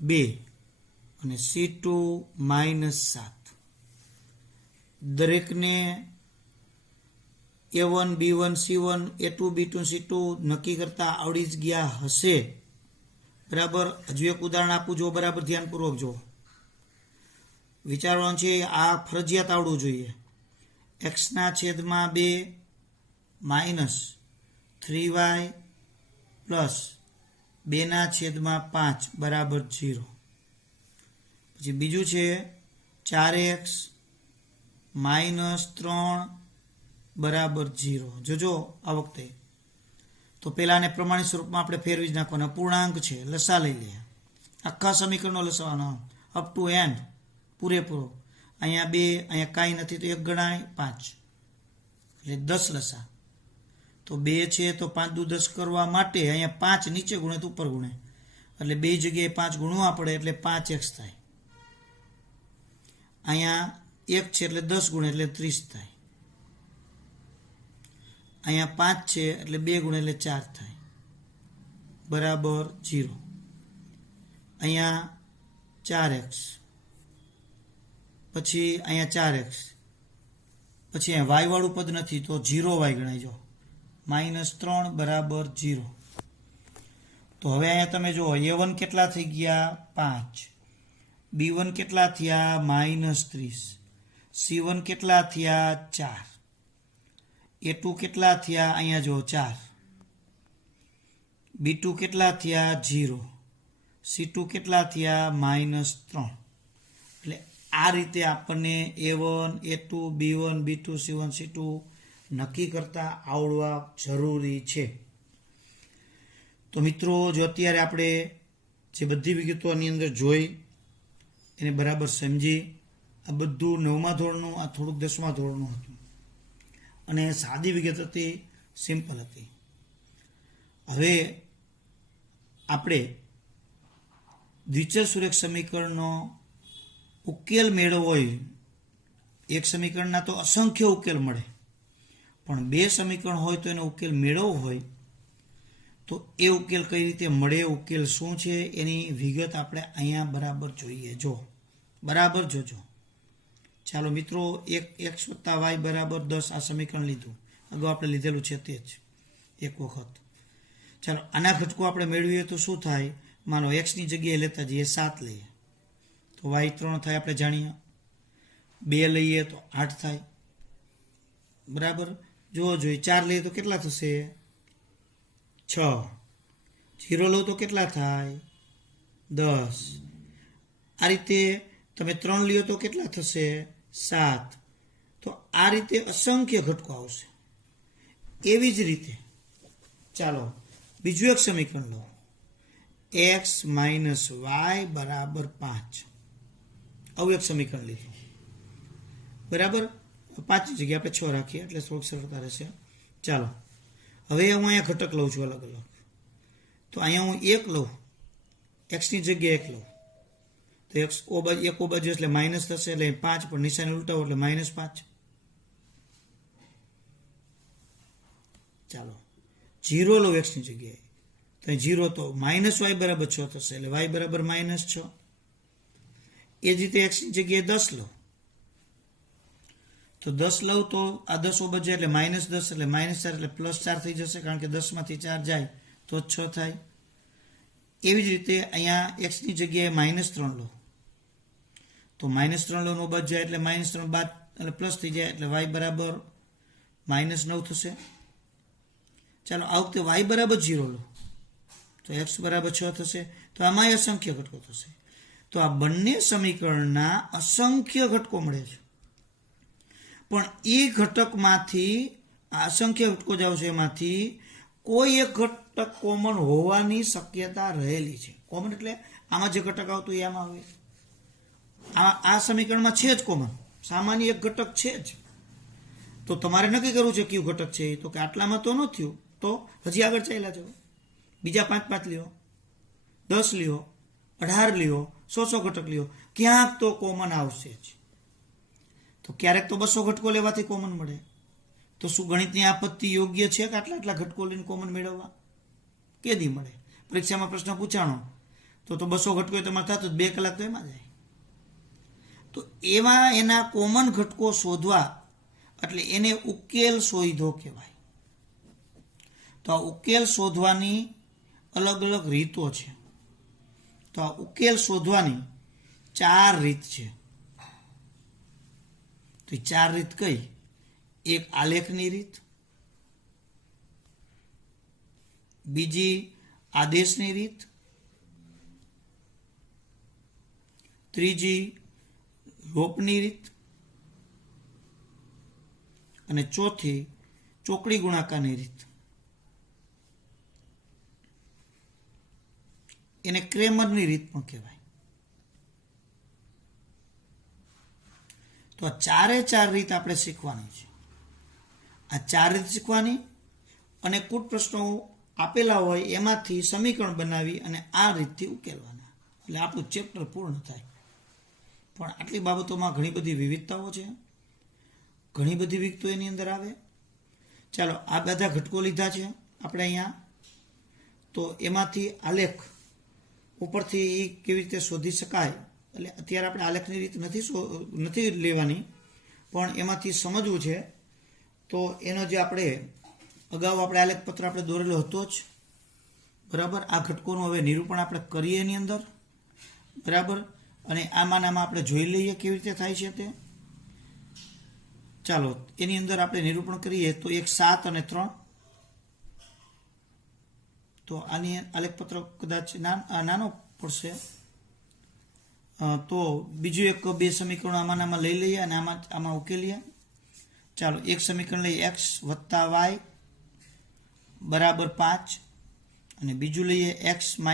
2 અને C2 -7. દરેકને A1 B1 C1 A2 B2 C2 નક્કી કરતા આવડી જ ગયા હશે. બરાબર. હજુ એક ઉદાહરણ આપું, જો બરાબર ધ્યાનપૂર્વક જો. વિચારવાનું છે, આ ફરજિયાત આવડવું જોઈએ. x/2 -3y +2/5 બરાબર 0. પછી બીજું છે 4x -3 બરાબર 0. જોજો આ વખતે તો પહેલાને પ્રમાણિત સ્વરૂપમાં આપણે ફેરવી જ નાખવાના. પૂર્ણાંક છે, લસા લઈ લે. આખા સમીકરણનો લસાવાનો અપ ટુ એન્ડ પૂરેપૂરો. અહીંયા 2, અહીંયા કાંઈ નથી તો 1 ગણાય 5, એટલે 10 લસા. તો 2 છે તો 5 દુ 10 કરવા માટે અહીંયા 5 નીચે ગુણે તો ઉપર ગુણે, એટલે બે જગ્યાએ 5 ગુણવા પડે એટલે 5x થાય. અહીંયા 1 છે એટલે 10 ગુણે એટલે 30 થાય. અહીંયા 5 છે એટલે 2 ગુણે એટલે 4 થાય બરાબર 0. અહીંયા 4x, પછી અહીંયા 4x, પછી અહીંયા y વાળું પદ નથી તો 0y ગણાય. જો -3 બરાબર 0. તો હવે અહીંયા તમે જુઓ A1 કેટલા થઈ ગયા 5, B1 કેટલા થયા -30, C1 કેટલા થયા 4, A2 કેટલા થયા અહીંયા જો 4, B2 કેટલા થયા 0, C2 કેટલા થયા -3. એટલે આ રીતે આપણને A1 A2 B1 B2 C1 C2 નક્કી કરતા આવડવા જરૂરી છે. તો મિત્રો જો અત્યારે આપણે જે બધી વિગતો આની અંદર જોઈ એને બરાબર સમજી, આ બધું 9મા ધોરણનું, આ થોડુંક 10મા ધોરણનું હતું અને સાદી વિગત હતી, સિમ્પલ હતી. હવે આપણે દ્વિચલ સુરેખ સમીકરણનો ઉકેલ મેળવવો હોય. એક સમીકરણના તો અસંખ્ય ઉકેલ મળે, પણ બે સમીકરણ હોય તો એનો ઉકેલ મેળવવો હોય તો એ ઉકેલ કઈ રીતે મળે, ઉકેલ શું છે એની વિગત આપણે અહીંયા બરાબર જોઈએ. જો બરાબર જોજો. ચાલો મિત્રો, એક x + y બરાબર 10 આ સમીકરણ લીધું. અગાઉ આપણે લીધેલું છે તે જ એક વખત. ચાલો આના ઘટકો આપણે મેળવીએ તો શું થાય. માનો એક્સની જગ્યાએ લેતા જઈએ 7 લઈએ તો y 3 થાય આપણે જાણીએ. 2 લઈએ તો 8 થાય બરાબર. જોવો જોઈએ 4 લઈએ તો કેટલા થશે 6, 0 લો તો કેટલા થાય 10. આ રીતે તમે 3 લ્યો તો કેટલા થશે 7. તો આ રીતે અસંખ્ય ઘટકો આવશે. એવી જ રીતે ચાલો બીજું એક સમીકરણ લો. x - y બરાબર 5. આવું એક સમીકરણ લીધું બરાબર. 5ની જગ્યાએ આપણે 6 રાખીએ એટલે થોડુંક સરળતા રહેશે. ચાલો હવે હું અહીંયા ઘટક લઉં છું અલગ અલગ. તો અહીંયા હું 1 લઉં, એક્સની જગ્યાએ 1 લઉં, તો એક ઓ બાજુ એટલે માઇનસ થશે, એટલે 5 પર નિશાની ઉલટાવો એટલે -5. ચાલો 0 લો x ની જગ્યાએ, તો 0 તો -y બરાબર 6 થશે, એટલે y બરાબર -6. એ જ રીતે x ની જગ્યાએ 10 લો, તો 10 લઉં તો આ 10 ઓ બાજુ એટલે -10 એટલે -4 એટલે +4 થઈ જશે, કારણ કે 10 માંથી 4 જાય તો 6 થાય. એવી જ રીતે અહીંયા x ની જગ્યાએ -3 લો, તો -3 લો નો બાજુ જાય એટલે -3 બાદ એટલે પ્લસ થઈ જાય, એટલે y બરાબર -9 થશે. ચાલો આ વખતે y બરાબર 0 લો, તો x બરાબર 6 થશે. તો આમાં અસંખ્ય ઘટકો થશે. તો આ બંને સમીકરણના અસંખ્ય ઘટકો મળે છે, પણ એ ઘટકમાંથી આ અસંખ્ય ઘટકો જ આવશે, એમાંથી કોઈ એક ઘટક કોમન હોવાની શક્યતા રહેલી છે. કોમન એટલે આમાં જે ઘટક આવતું એ આમાં આવે. આ સમીકરણમાં છે જ કોમન, સામાન્ય એક ઘટક છે જ. તો તમારે નક્કી કરવું છે કયું ઘટક છે. તો કે આટલામાં તો ન થયું, તો હજી આગળ ચાલ્યા જાઓ, બીજા 5 લ્યો, 10 લ્યો, 18 લ્યો, 100 ઘટક લ્યો, ક્યાંક તો કોમન આવશે જ. તો ક્યારેક તો 200 ઘટકો લેવાથી કોમન મળે. તો શું ગણિતની આપત્તિ યોગ્ય છે કે આટલા ઘટકો લઈને કોમન મેળવવા? કેદી મળે? પરીક્ષામાં પ્રશ્ન પૂછાણો તો 200 ઘટકો તમારે થતું 2 કલાક તો એમાં જાય. તો એવા એના કોમન ઘટકો શોધવા એટલે એને ઉકેલ શોધો કહેવાય. તો આ ઉકેલ શોધવાની અલગ અલગ રીતો છે. તો આ ઉકેલ શોધવાની 4 રીત છે. તો 4 રીત કઈ? એક આલેખની રીત, બીજી આદેશની રીત, ત્રીજી લોપની રીત, અને ચોથી ચોકડી ગુણાકારની રીત. એને ક્રેમરની રીત પણ કહેવાય. તો આ 4 રીત આપણે શીખવાની છે. આ 4 રીત શીખવાની અને કુલ પ્રશ્નો આપેલા હોય એમાંથી સમીકરણ બનાવી અને આ રીતથી ઉકેલવાના, એટલે આપણું ચેપ્ટર પૂર્ણ થાય. પણ આટલી બાબતોમાં ઘણી બધી વિવિધતાઓ છે, ઘણી બધી વિગતો એની અંદર આવે. ચાલો આ બધા ઘટકો લીધા છે આપણે અહીંયા. તો એમાંથી આલેખ ઉપરથી એ કેવી રીતે શોધી શકાય, એટલે અત્યારે આપણે આલેખની રીત નથી લેવાની, પણ એમાંથી સમજવું છે. તો એનો જે આપણે અગાઉ આપણે આલેખપત્ર આપણે દોરેલો હતો જ, બરાબર. આ ઘટકોનું હવે નિરૂપણ આપણે કરીએ એની અંદર, બરાબર. અને આમાં આપણે જોઈ લઈએ કેવી રીતે થાય છે તે. ચાલો એની અંદર આપણે નિરૂપણ કરીએ. તો એક 7 અને 3. તો આની આલેખપત્ર કદાચ નાનો પડશે, તો બીજું એક 2 સમીકરણો આમાં લઈ લઈએ અને આમાં ઉકેલીએ. ચાલો એક સમીકરણ લઈએ x + y બરાબર 5, અને બીજું લઈએ x -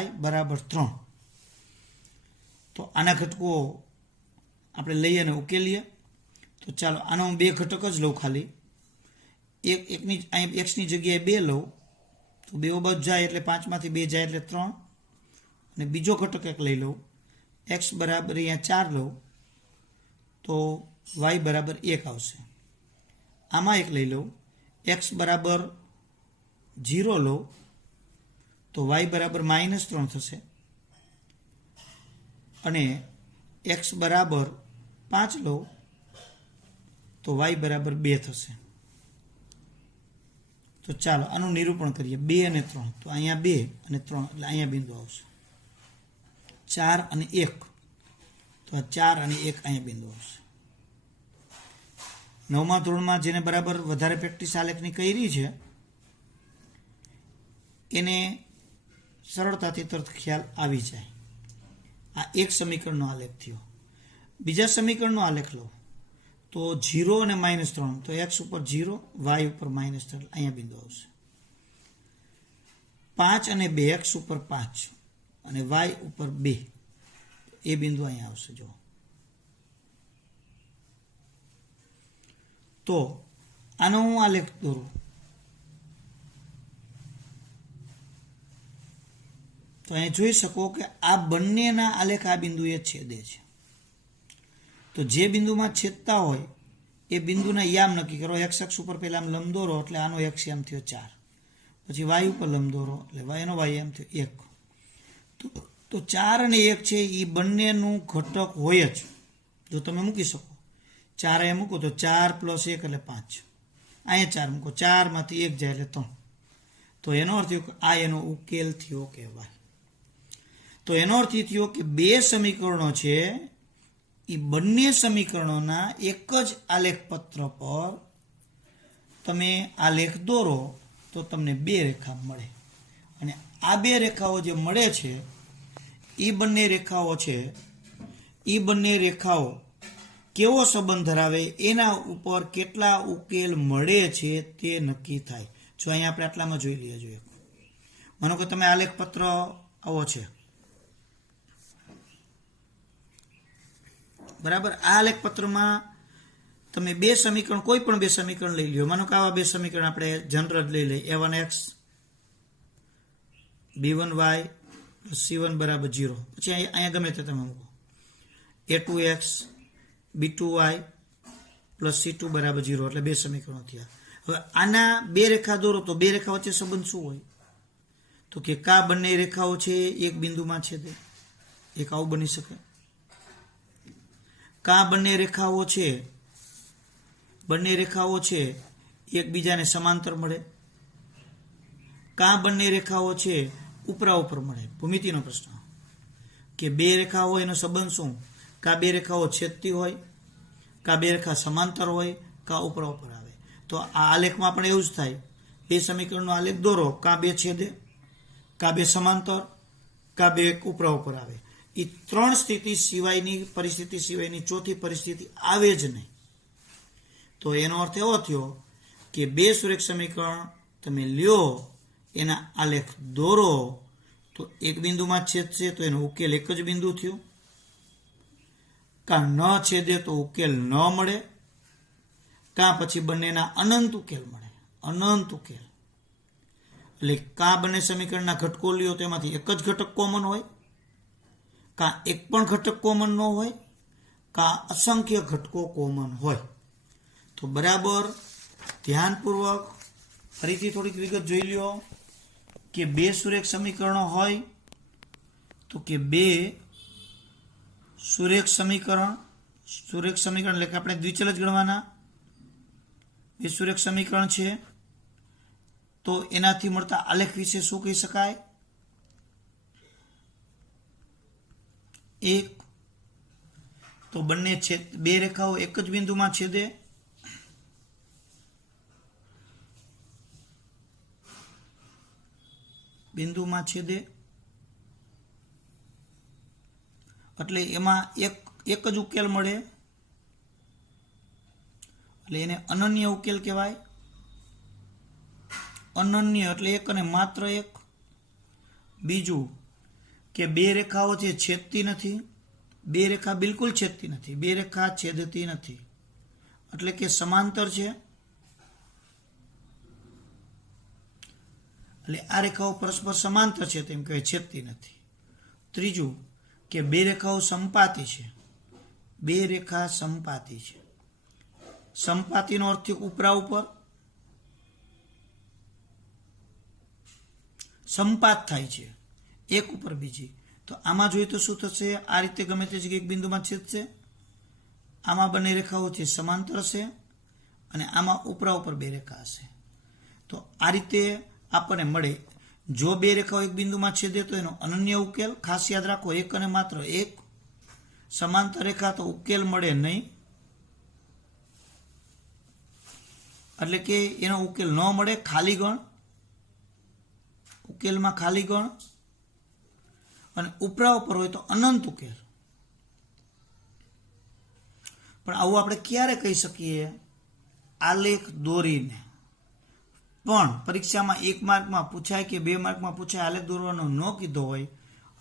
y બરાબર 3. તો આના ઘટકો આપણે લઈએ અને ઉકેલીએ. તો ચાલો આનો હું 2 ઘટક જ લઉં ખાલી. x ની જગ્યાએ 2 લઉં, તો 2 બાજુ જાય એટલે 5 માંથી 2 જાય એટલે 3. અને બીજો ઘટક એક લઈ લઉં, x બરાબર અહીંયા 4 લઉં, તો y બરાબર 1 આવશે. આમાં એક લઈ લઉં, x બરાબર 0 લઉં, તો y બરાબર -3 થશે. અને x બરાબર 5 લઉં, તો y બરાબર 2 થશે. તો ચાલો આનું નિરૂપણ કરીએ. 2 અને 3, તો અહીંયા 2 અને 3 એટલે અહીંયા બિંદુ આવશે. 4 અને 1, તો આ 4 અને 1 અહીંયા બિંદુ આવશે. 9મા ધોરણમાં જેને બરાબર વધારે પ્રેક્ટિસ આલેખની કરી છે એને સરળતાથી તરત ખ્યાલ આવી જાય. આ એક સમીકરણનો આલેખ થયો. બીજા સમીકરણનો આલેખ લો તો 0 અને -3, તો x ઉપર 0, y ઉપર -3 અહીંયા બિંદુ આવશે. 5 અને 2, x ઉપર 5 અને y ઉપર 2, એ બિંદુ અહીંયા આવશે. જો તો આનો હું આલેખ દોરું. તો અહીં જોઈ શકો કે આ બંનેના આલેખ આ બિંદુએ છેદે છે. તો જે બિંદુમાં છેદતા હોય એ બિંદુના યામ નક્કી કરો. એક્સ અક્ષ ઉપર પહેલા આમ લંબ દોરો એટલે આનો એક્સ યામ થયો 4. પછી વાય ઉપર લંબ દોરો એટલે એનો વાય યામ થયો 1. તો 4 અને 1 છે એ બંનેનું ઘટક હોય જ. જો તમે મૂકી શકો 4 અહીંયા મૂકો તો 4 + 1 એટલે 5. અહીંયા 4 મૂકો, 4 માંથી 1 જાય એટલે 3. તો એનો અર્થ થયો કે આ એનો ઉકેલ થયો કહેવાય. તો એનો અર્થ એ થયો કે બે સમીકરણો છે એ બંને સમીકરણોના એક જ આલેખ પત્ર પર તમે આલેખ દોરો તો તમને બે રેખા મળે. અને આ બે રેખાઓ જે મળે છે એ બંને રેખાઓ કેવો સંબંધ ધરાવે એના ઉપર કેટલા ઉકેલ મળે છે તે નક્કી થાય. જો અહીંયા આપણે આટલામાં જોઈ લઈએ. જોઈએ માનો કે તમે આલેખ પત્ર આવો છે, બરાબર. આ આલેખ પત્રમાં તમે બે સમીકરણ, કોઈ પણ બે સમીકરણ લઈ લ્યો. માનો કે આવા બે સમીકરણ આપણે જનરલ લઈ લઈએ. a1x b1y c1 = 0. પછી અહીંયા ગમે તે તમે મૂકો. a2x b2y c2 = 0 એટલે બે સમીકરણો થયા. હવે આના બે રેખા દોરો તો બે રેખા વચ્ચે સંબંધ શું હોય? તો કે કા બંને રેખાઓ છે એક બિંદુમાં છેદે. એક આવું બની શકે. કા બંને રેખાઓ છે એકબીજાને સમાંતર મળે. કા બંને રેખાઓ છે ઉપરા ઉપર મળે. ભૂમિતિનો પ્રશ્ન કે બે રેખા હોય એનો સંબંધ શું? કા બે રેખાઓ છેદતી હોય, કા બે રેખા સમાંતર હોય, કા ઉપરા ઉપર આવે. તો આ આલેખમાં પણ એવું જ થાય. બે સમીકરણનો આલેખ દોરો, કા બે છેદે, કા બે સમાંતર, કા બે ઉપરા ઉપર આવે. એ ત્રણ પરિસ્થિતિ સિવાયની ચોથી પરિસ્થિતિ આવે જ નહીં. તો એનો અર્થ એવો થયો કે બે સુરેખ સમીકરણ તમે લ્યો, એના આલેખ દોરો તો એક બિંદુમાં છેદશે તો એનો ઉકેલ એક જ બિંદુ થયો. કાં ન છેદે તો ઉકેલ ન મળે, કાં પછી બંનેના અનંત ઉકેલ મળે. અનંત ઉકેલ એટલે કાં બંને સમીકરણના ઘટકો લ્યો તો એમાંથી એક જ ઘટક કોમન હોય, કાં એક પણ ઘટક કોમન ન હોય, કાં અસંખ્ય ઘટકો કોમન હોય. તો બરાબર ધ્યાનપૂર્વક ફરીથી થોડીક વિગત જોઈ લ્યો કે બે સુરેખ સમીકરણો હોય તો કે બે સુરેખ સમીકરણ એટલે કે આપણે દ્વિચલ જ ગણવાના. બે સુરેખ સમીકરણ છે તો એનાથી મળતા આલેખ વિશે શું કહી શકાય? એક તો બંને બે રેખાઓ એક જ બિંદુમાં છેદે. એટલે એમાં એક જ ઉકેલ મળે એટલે એને અનન્ય ઉકેલ કહેવાય. અનન્ય એટલે એક અને માત્ર એક. બીજું કે બે રેખાઓ છે છેદતી નથી, બે રેખા બિલકુલ છેદતી નથી, બે રેખા છેદતી નથી એટલે કે સમાંતર છે. એટલે આ રેખાઓ પરસ્પર સમાંતર છે તેમ કહેવાય, છેદતી નથી. ત્રીજું કે બે રેખાઓ સંપાતી છે. બે રેખા સંપાતી છે. સંપાતીનો અર્થ ઉપરા ઉપર સંપાત થાય છે, એક ઉપર બીજી. તો આમાં જોઈએ તો શું થશે? આ રીતે ગમે તે જગ્યાએ એક બિંદુમાં છેદશે. આમાં બંને રેખાઓ છે સમાંતર છે અને આમાં ઉપરા ઉપર બે રેખા હશે. તો આ રીતે આપણને મળે. જો બે રેખાઓ એક બિંદુમાં છેદે તો એનો અનન્ય ઉકેલ. ખાસ યાદ રાખો, એક અને માત્ર એક. સમાંતર રેખા તો ઉકેલ મળે નહીં, એટલે કે એનો ઉકેલ ન મળે. ખાલી ગણ, ઉકેલમાં ખાલી ગણ. અને ઉપરા ઉપર હોય તો અનંત ઉકેલ. પણ આવું આપણે ક્યારે કહી શકીએ? આલેખ દોરીને. પણ પરીક્ષામાં 1 માર્કમાં પૂછાય કે 2 માર્કમાં પૂછાય, આલેખ દોરવાનો ન કીધો હોય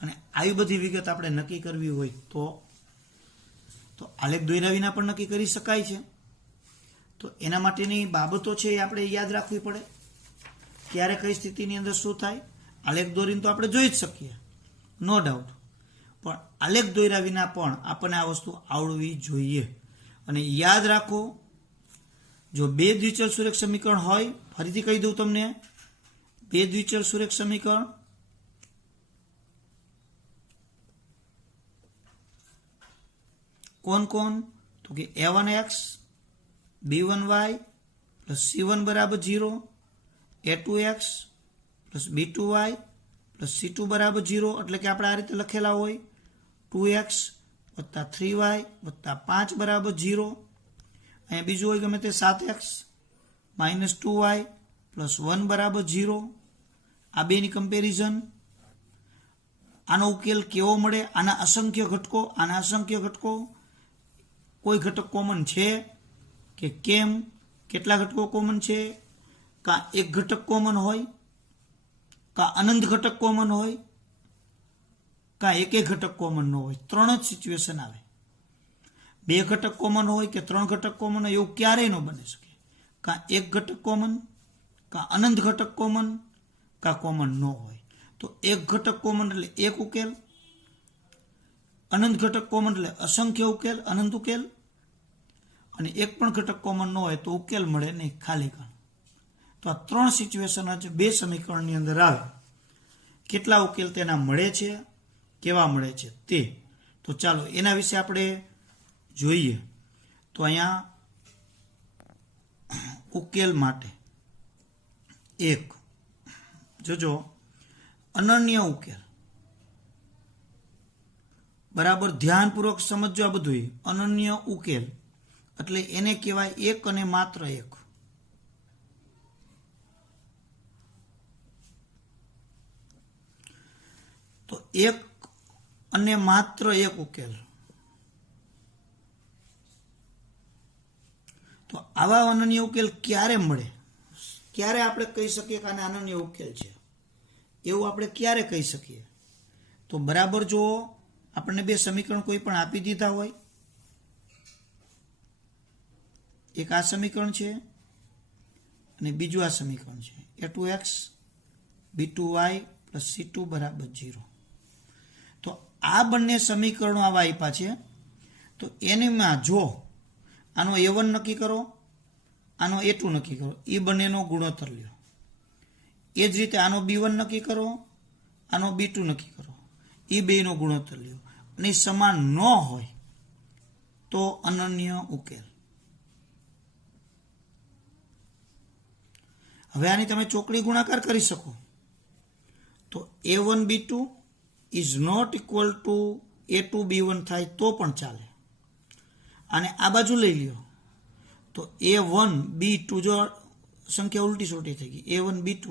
અને આવી બધી વિગત આપણે નક્કી કરવી હોય તો આલેખ દોર્યા વિના પણ નક્કી કરી શકાય છે. તો એના માટેની બાબતો છે એ આપણે યાદ રાખવી પડે. ક્યારે કઈ સ્થિતિની અંદર શું થાય? આલેખ દોરીને તો આપણે જોઈ જ શકીએ, નો ડાઉટ, પણ આલેખ દોર્યા વિના પણ આપણને આ વસ્તુ આવડવી જોઈએ. અને યાદ રાખો, જો બે દ્વિચલ સુરેખ સમીકરણ હોય, ફરીથી કહી દઉં તમને, બે દ્વિચલ સુરેખ સમીકરણ કોણ કોણ? તો કે a1x b1y પ્લસ c1 બરાબર 0, a2x plus b2y plus c2 બરાબર 0, એટલે કે આપણે આ રીતે લખેલા હોય 2x વત્તા 3y વત્તા 5 બરાબર 0. અહીંયા બીજું હોય ગમે તે 7x માઇનસ 2y પ્લસ 1 બરાબર 0. આ બેની કમ્પેરિઝન. આનો ઉકેલ કેવો મળે? આના અસંખ્ય ઘટકો, કોઈ ઘટક કોમન છે કે કેમ? કેટલા ઘટકો કોમન છે? કાં એક ઘટક કોમન હોય, કાં અનંત ઘટક કોમન હોય, કાં એક ઘટક કોમન ન હોય. ત્રણ જ સિચ્યુએશન આવે. બે ઘટક કોમન હોય કે ત્રણ ઘટક કોમન હોય એવું ક્યારેય ન બની શકે. કાં એક ઘટક કોમન, કાં અનંત ઘટક કોમન, કાં કોમન ન હોય. તો એક ઘટક કોમન એટલે એક ઉકેલ, અનંત ઘટક કોમન એટલે અસંખ્ય ઉકેલ, અનંત ઉકેલ, અને એક પણ ઘટક કોમન ન હોય તો ઉકેલ મળે નહીં, ખાલી ગણ. તો આ ત્રણ સિચ્યુએશન જ બે સમીકરણની અંદર આવે. કેટલા ઉકેલ તેના મળે છે, કેવા મળે છે તે. તો ચાલો એના વિશે આપણે જોઈએ. તો અહીંયા ઉકેલ માટે એક જોજો, અનન્ય ઉકેલ. બરાબર ધ્યાનપૂર્વક સમજો આ બધું. અનન્ય ઉકેલ એટલે એને કહેવાય એક અને માત્ર એક. તો એક અને માત્ર એક ઉકેલ. તો આવા અનન્ય ઉકેલ ક્યારે મળે? ક્યારે આપણે કહી શકીએ કે આને અનન્ય ઉકેલ છે એવું આપણે ક્યારે કહી શકીએ? તો બરાબર જુઓ, આપણને બે સમીકરણ કોઈ પણ આપી દીધા હોય, એક આ સમીકરણ છે અને બીજું આ સમીકરણ છે, a2x b2y પ્લસ c2 બરાબર 0. તો આ બંને સમીકરણો આવા આપ્યા છે. તો એનીમાં જો આનો a1 નક્કી કરો, આનો a2 નક્કી કરો, એ બંનેનો ગુણોત્તર લ્યો. એ જ રીતે આનો b1 નક્કી કરો, આનો b2 નક્કી કરો, એ બેનો ગુણોત્તર લ્યો. અને સમાન ન હોય તો અનન્ય ઉકેલ. હવે આની તમે ચોકડી ગુણાકાર કરી શકો. તો a1 b2 is not equal two a2 b1 થાય તો પણ ચાલે. અને આ બાજુ લઈ લ્યો તો a1 b2, જો સંખ્યા ઉલટી સોટી થઈ ગઈ, a1 b2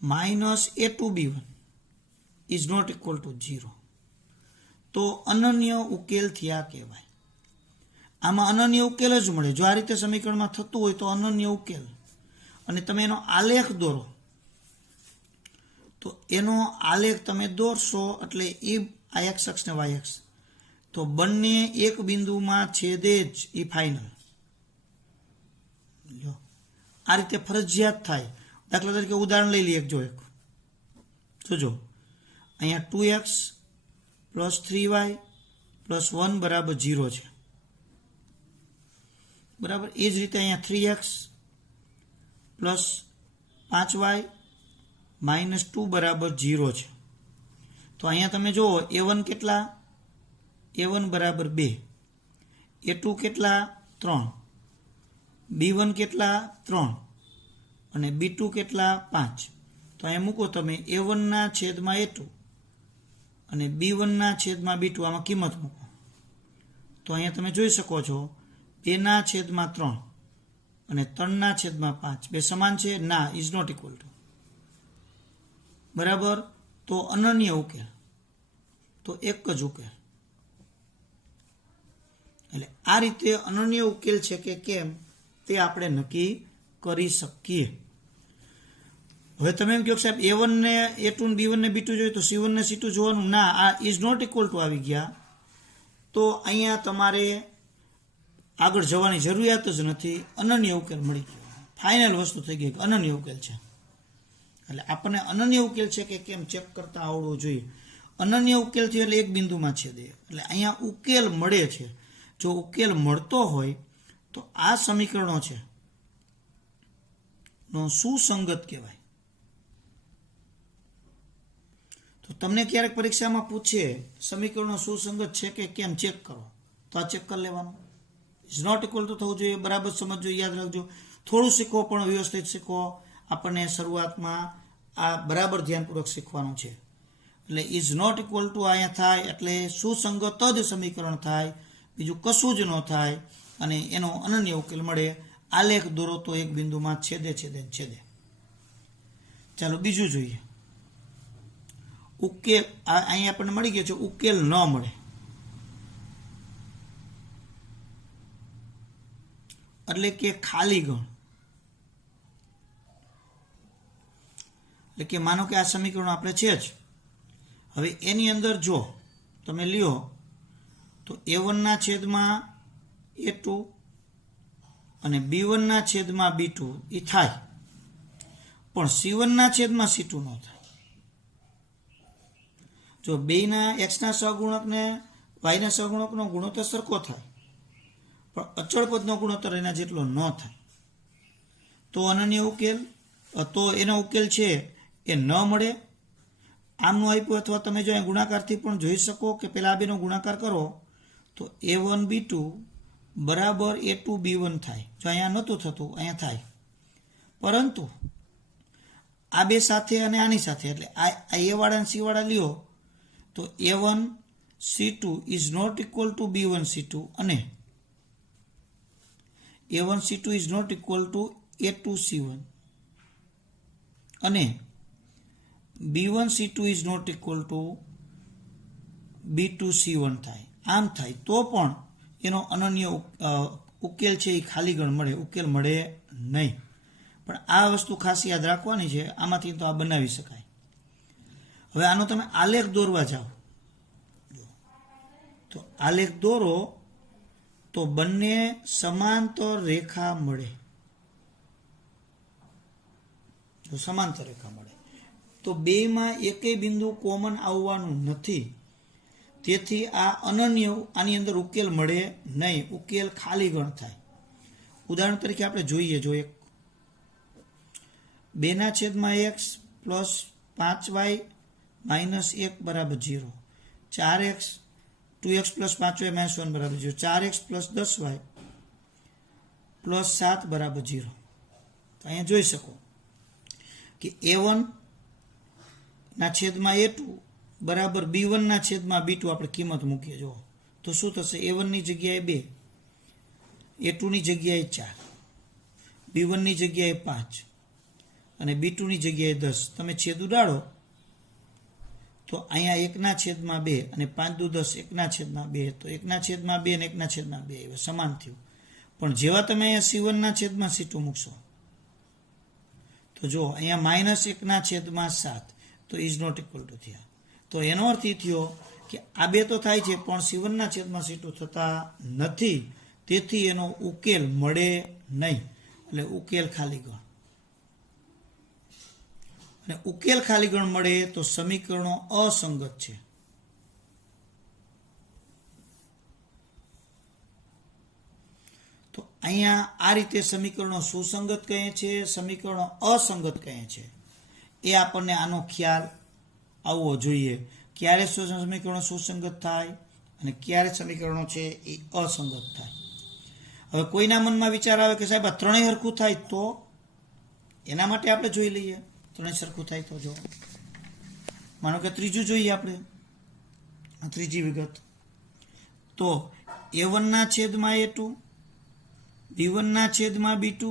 minus a2 b1 is not equal to 0. તો અનન્ય ઉકેલ થયા કહેવાય. આમાં અનન્ય ઉકેલ જ મળે. જો આ રીતે સમીકરણમાં થતું હોય તો અનન્ય ઉકેલ. અને તમે એનો આલેખ દોરો, તો એનો આલેખ તમે દોરશો એટલે એ આ એક્સ અક્ષ ને વાય અક્ષ, તો બંને એક બિંદુમાં છેદે જ એ ફાઇનલ. આ રીતે ફરજિયાત થાય. દાખલા તરીકે ઉદાહરણ લઈ લઈએ. જોજો અહીંયા 2x પ્લસ 3y પ્લસ 1 બરાબર 0 છે. બરાબર એ જ રીતે અહીંયા 3x પ્લસ 5y માઇનસ 2 બરાબર 0 છે. તો અહીંયા તમે જુઓ a1 કેટલા? a1 બરાબર 2, a2 કેટલા? 3, b1 કેટલા? 3 અને b2 કેટલા? 5. તો અહીંયા મૂકો તમે a1 ના છેદમાં a2 અને b1 ના છેદમાં b2, આમાં કિંમત મૂકો. તો અહીંયા તમે જોઈ શકો છો 2 ના છેદમાં 3 અને 3 ના છેદમાં 5 બે સમાન છે? ના, ઇઝ નોટ ઇક્વલ ટુ. બરાબર. તો અનન્ય ઉકેલ તો એક જ ઉકેલ. એટલે આ રીતે અનન્ય ઉકેલ છે કે કેમ તે આપણે નક્કી કરી શકીએ. હવે તમે એમ કહો સાહેબ a1 ને a2 ને b1 ને b2 જોઈએ તો c1 ને c2 જોવાનું. ના, આ ઇઝ નોટ ઇક્વલ ટુ આવી ગયા તો અહીંયા તમારે આગળ જવાની જરૂરિયાત જ નથી. અનન્ય ઉકેલ મળી ગયો, ફાઇનલ વસ્તુ થઈ ગઈ, અનન્ય ઉકેલ છે. એટલે આપણને અનન્ય ઉકેલ છે કે કેમ ચેક કરતા આવડવો જોઈએ. અનન્ય ઉકેલ થયો એટલે એક બિંદુમાં છેદે. એટલે અહીંયા ઉકેલ મળે છે. જો ઉકેલ મળતો હોય તો આ સમીકરણો છે નો સુસંગત કહેવાય. તો તમને ક્યારેક પરીક્ષામાં પૂછે સમીકરણો સુસંગત છે કે કેમ ચેક કરો, તો આ ચેક કરી લેવાનું. ઇઝ નોટ ઇક્વલ ટુ થવું જોઈએ. બરાબર સમજજો, યાદ રાખજો. થોડું શીખો પણ વ્યવસ્થિત શીખો. આપણને શરૂઆતમાં આ બરાબર ધ્યાનપૂર્વક શીખવાનું છે. એટલે ઇઝ નોટ ઇક્વલ ટુ અહીંયા થાય એટલે સુસંગત જ સમીકરણ થાય, બીજું કશું જ ન થાય અને એનો અનન્ય ઉકેલ મળે. આલેખ દોરો તો એક બિંદુમાં છેદે છેદે છેદે. ચાલો બીજું જોઈએ. ઉકેલ અહીંયા આપણને મળી ગયો છે, ઉકેલ ન મળે એટલે કે ખાલી ગણ. એટલે કે માનો કે આ સમીકરણ આપણે છે જ. હવે એની અંદર જો તમે લ્યો તો a1 ના છેદમાં a2 અને b1 ના છેદમાં b2 એ થાય, પણ c1 ના છેદમાં c2 ન થાય. જો બેના x ના સહગુણક ને y ના સહગુણકનો ગુણોત્તર સરખો થાય, પણ અચળ પદનો ગુણોત્તર એના જેટલો ન થાય, તો અનન્ય ઉકેલ, તો એનો ઉકેલ છે એ ન મળે. આમનું આપ્યું અથવા તમે જો અહીં ગુણાકારથી પણ જોઈ શકો કે પેલા આ બેનો ગુણાકાર કરો તો a1 b2 બરાબર a2 b1 થાય. જો અહીંયા નહોતું થતું, અહીંયા થાય. પરંતુ આ બે સાથે અને આની સાથે એટલે આ a વાળા અને c વાળા લ્યો તો a1 c2 is not equal two b1 c2 અને a1 c2 is not equal two a2 c1 અને b1 c2 is not equal two b2 c1 થાય. આમ થાય તો પણ એનો અનન્ય ઉકેલ છે એ ખાલી ગણ મળે, ઉકેલ મળે નહીં. પણ આ વસ્તુ ખાસ યાદ રાખવાની છે. આમાંથી તો આ બનાવી શકાય. હવે આનો તમે આલેખ દોરવા જાઓ તો આલેખ દોરો તો બંને સમાંતર રેખા મળે. જો સમાંતર રેખા મળે તો બેમાં એકેય બિંદુ કોમન આવવાનું નથી. તેથી આ અનન્ય, આની અંદર ઉકેલ મળે નહીં, ઉકેલ ખાલી ગણ થાય. ઉદાહરણ તરીકે આપણે જોઈએ, જો એક 2/x પ્લસ 5y માઇનસ 1 બરાબર 0, 4x 2x plus 5y minus 1 બરાબર 0, 4x પ્લસ 10y પ્લસ 7 બરાબર 0. તો અહીંયા જોઈ શકો કે a1 ના છેદમાં a2 બરાબર b1 ના છેદમાં b2 આપણે કિંમત મૂકીએ. જો તો શું થશે? a1 ની જગ્યાએ 2, a2 ની જગ્યાએ 4, b1 ની જગ્યાએ 5 અને b2 ની જગ્યાએ 10. તમે છેદ ઉડાડો તો અહીંયા 1 ના છેદમાં 2 અને 5 દુ 10, 1 ના છેદમાં 2, તો 1 ના છેદમાં 2 અને 1 ના છેદમાં 2 એ સમાન થયું. પણ જેવા તમે અહીંયા c1 ના છેદમાં c2 મૂકશો તો જો અહીંયા માઇનસ 1 ના છેદમાં 7, તો ઇઝ નોટ ઇક્વલ ટુ થયા. તો એનો અર્થ એ થયો કે આ બે તો થાય છે પણ c1 ના છેદમાં c2 થતા નથી. તેથી એનો ઉકેલ મળે નહીં. એટલે ઉકેલ ખાલી ગણ. અને ઉકેલ ખાલી ગણ મળે તો સમીકરણો અસંગત છે. તો અહીંયા આ રીતે સમીકરણો સુસંગત કહે છે, સમીકરણો અસંગત કહે છે. એ આપણને આનો ખ્યાલ આવવો જોઈએ. ક્યારે સમીકરણો સુસંગત થાય અને ક્યારે સમીકરણો છે એ અસંગત થાય. હવે કોઈના મનમાં વિચાર આવે કે સાહેબ આ ત્રણેય સરખું થાય, તો એના માટે આપણે જોઈ લઈએ. ત્રણેય સરખું થાય તો જો માનો કે ત્રીજું જોઈએ આપણે, ત્રીજી વિગત. તો a1 ના છેદમાં a2, b1 ના છેદમાં b2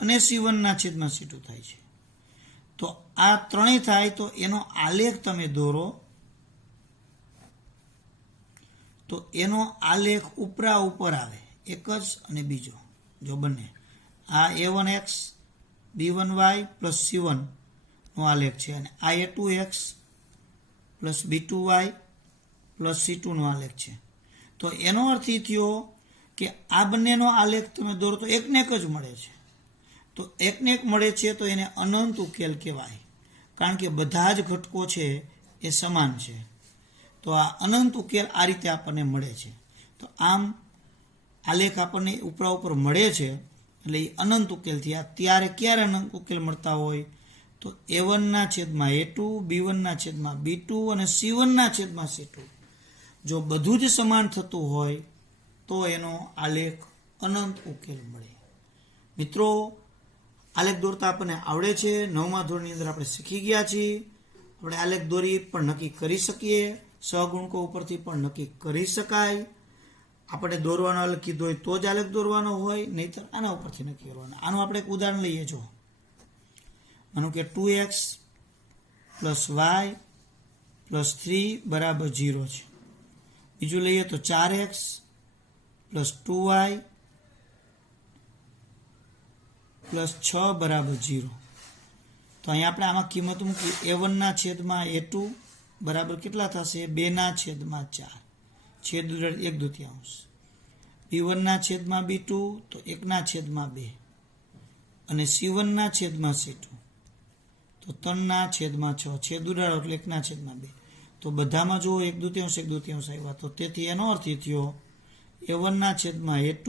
અને c1 ના છેદમાં c2 થાય છે. તો આ ત્રણેય થાય તો એનો આલેખ તમે દોરો તો એનો આલેખ ઉપરા ઉપર આવે, એક જ અને બીજો. જો બંને આ a1x b1y પ્લસ c1 નો આલેખ છે અને આ a2x plus b2y plus c2 નો આલેખ છે. તો એનો અર્થ એ થયો કે આ બંનેનો આલેખ તમે દોરો તો એકને એક જ મળે છે. તો એકને એક મળે છે તો એને અનંત ઉકેલ કહેવાય. કારણ કે બધા જ ઘટકો છે એ સમાન છે. તો આ અનંત ઉકેલ આ રીતે આપણને મળે છે. તો આમ આલેખ આપણને ઉપરા ઉપર મળે છે એટલે એ અનંત ઉકેલ થયા. ત્યારે ક્યારે અનંત ઉકેલ મળતા હોય તો A1 છેદમાં A2, B1 છેદમાં B2 અને C1 છેદમાં C2 જો બધું જ સમાન થતું હોય તો એનો આલેખ અનંત ઉકેલ મળે. મિત્રો, આલેખ દોરતા આપણને આવડે છે. 9મા ધોરણની અંદર આપણે શીખી ગયા છીએ. આપણે આલેખ દોરી પણ નક્કી કરી શકીએ, સહગુણકો ઉપરથી પણ નક્કી કરી શકાય. આપણે દોરવાનો આલેખ કીધો હોય તો જ આલેખ દોરવાનો હોય, નહીતર આના ઉપરથી નક્કી કરવાનો. આનું આપણે એક ઉદાહરણ લઈએ. જો માનો કે 2x + y + 3 બરાબર 0 છે. બીજું લઈએ તો 4x + 2y + 6 બરાબર 0. તો અહીંયા આપણે આમાં કિંમત મૂકી. A1 છેદમાં A2 બરાબર કેટલા થશે? 2 છેદમાં 4, છેદ 1/2. B1 છેદમાં B2 તો 1 છેદમાં 2 અને C1 છેદમાં C2 તો 3 છેદમાં 6, છેદ ઉડાડો એટલે 1 છેદમાં 2. તો બધામાં જુઓ 1/2 આવ્યા. તો તેથી એનો અર્થ એ થયો A1 છેદમાં A2,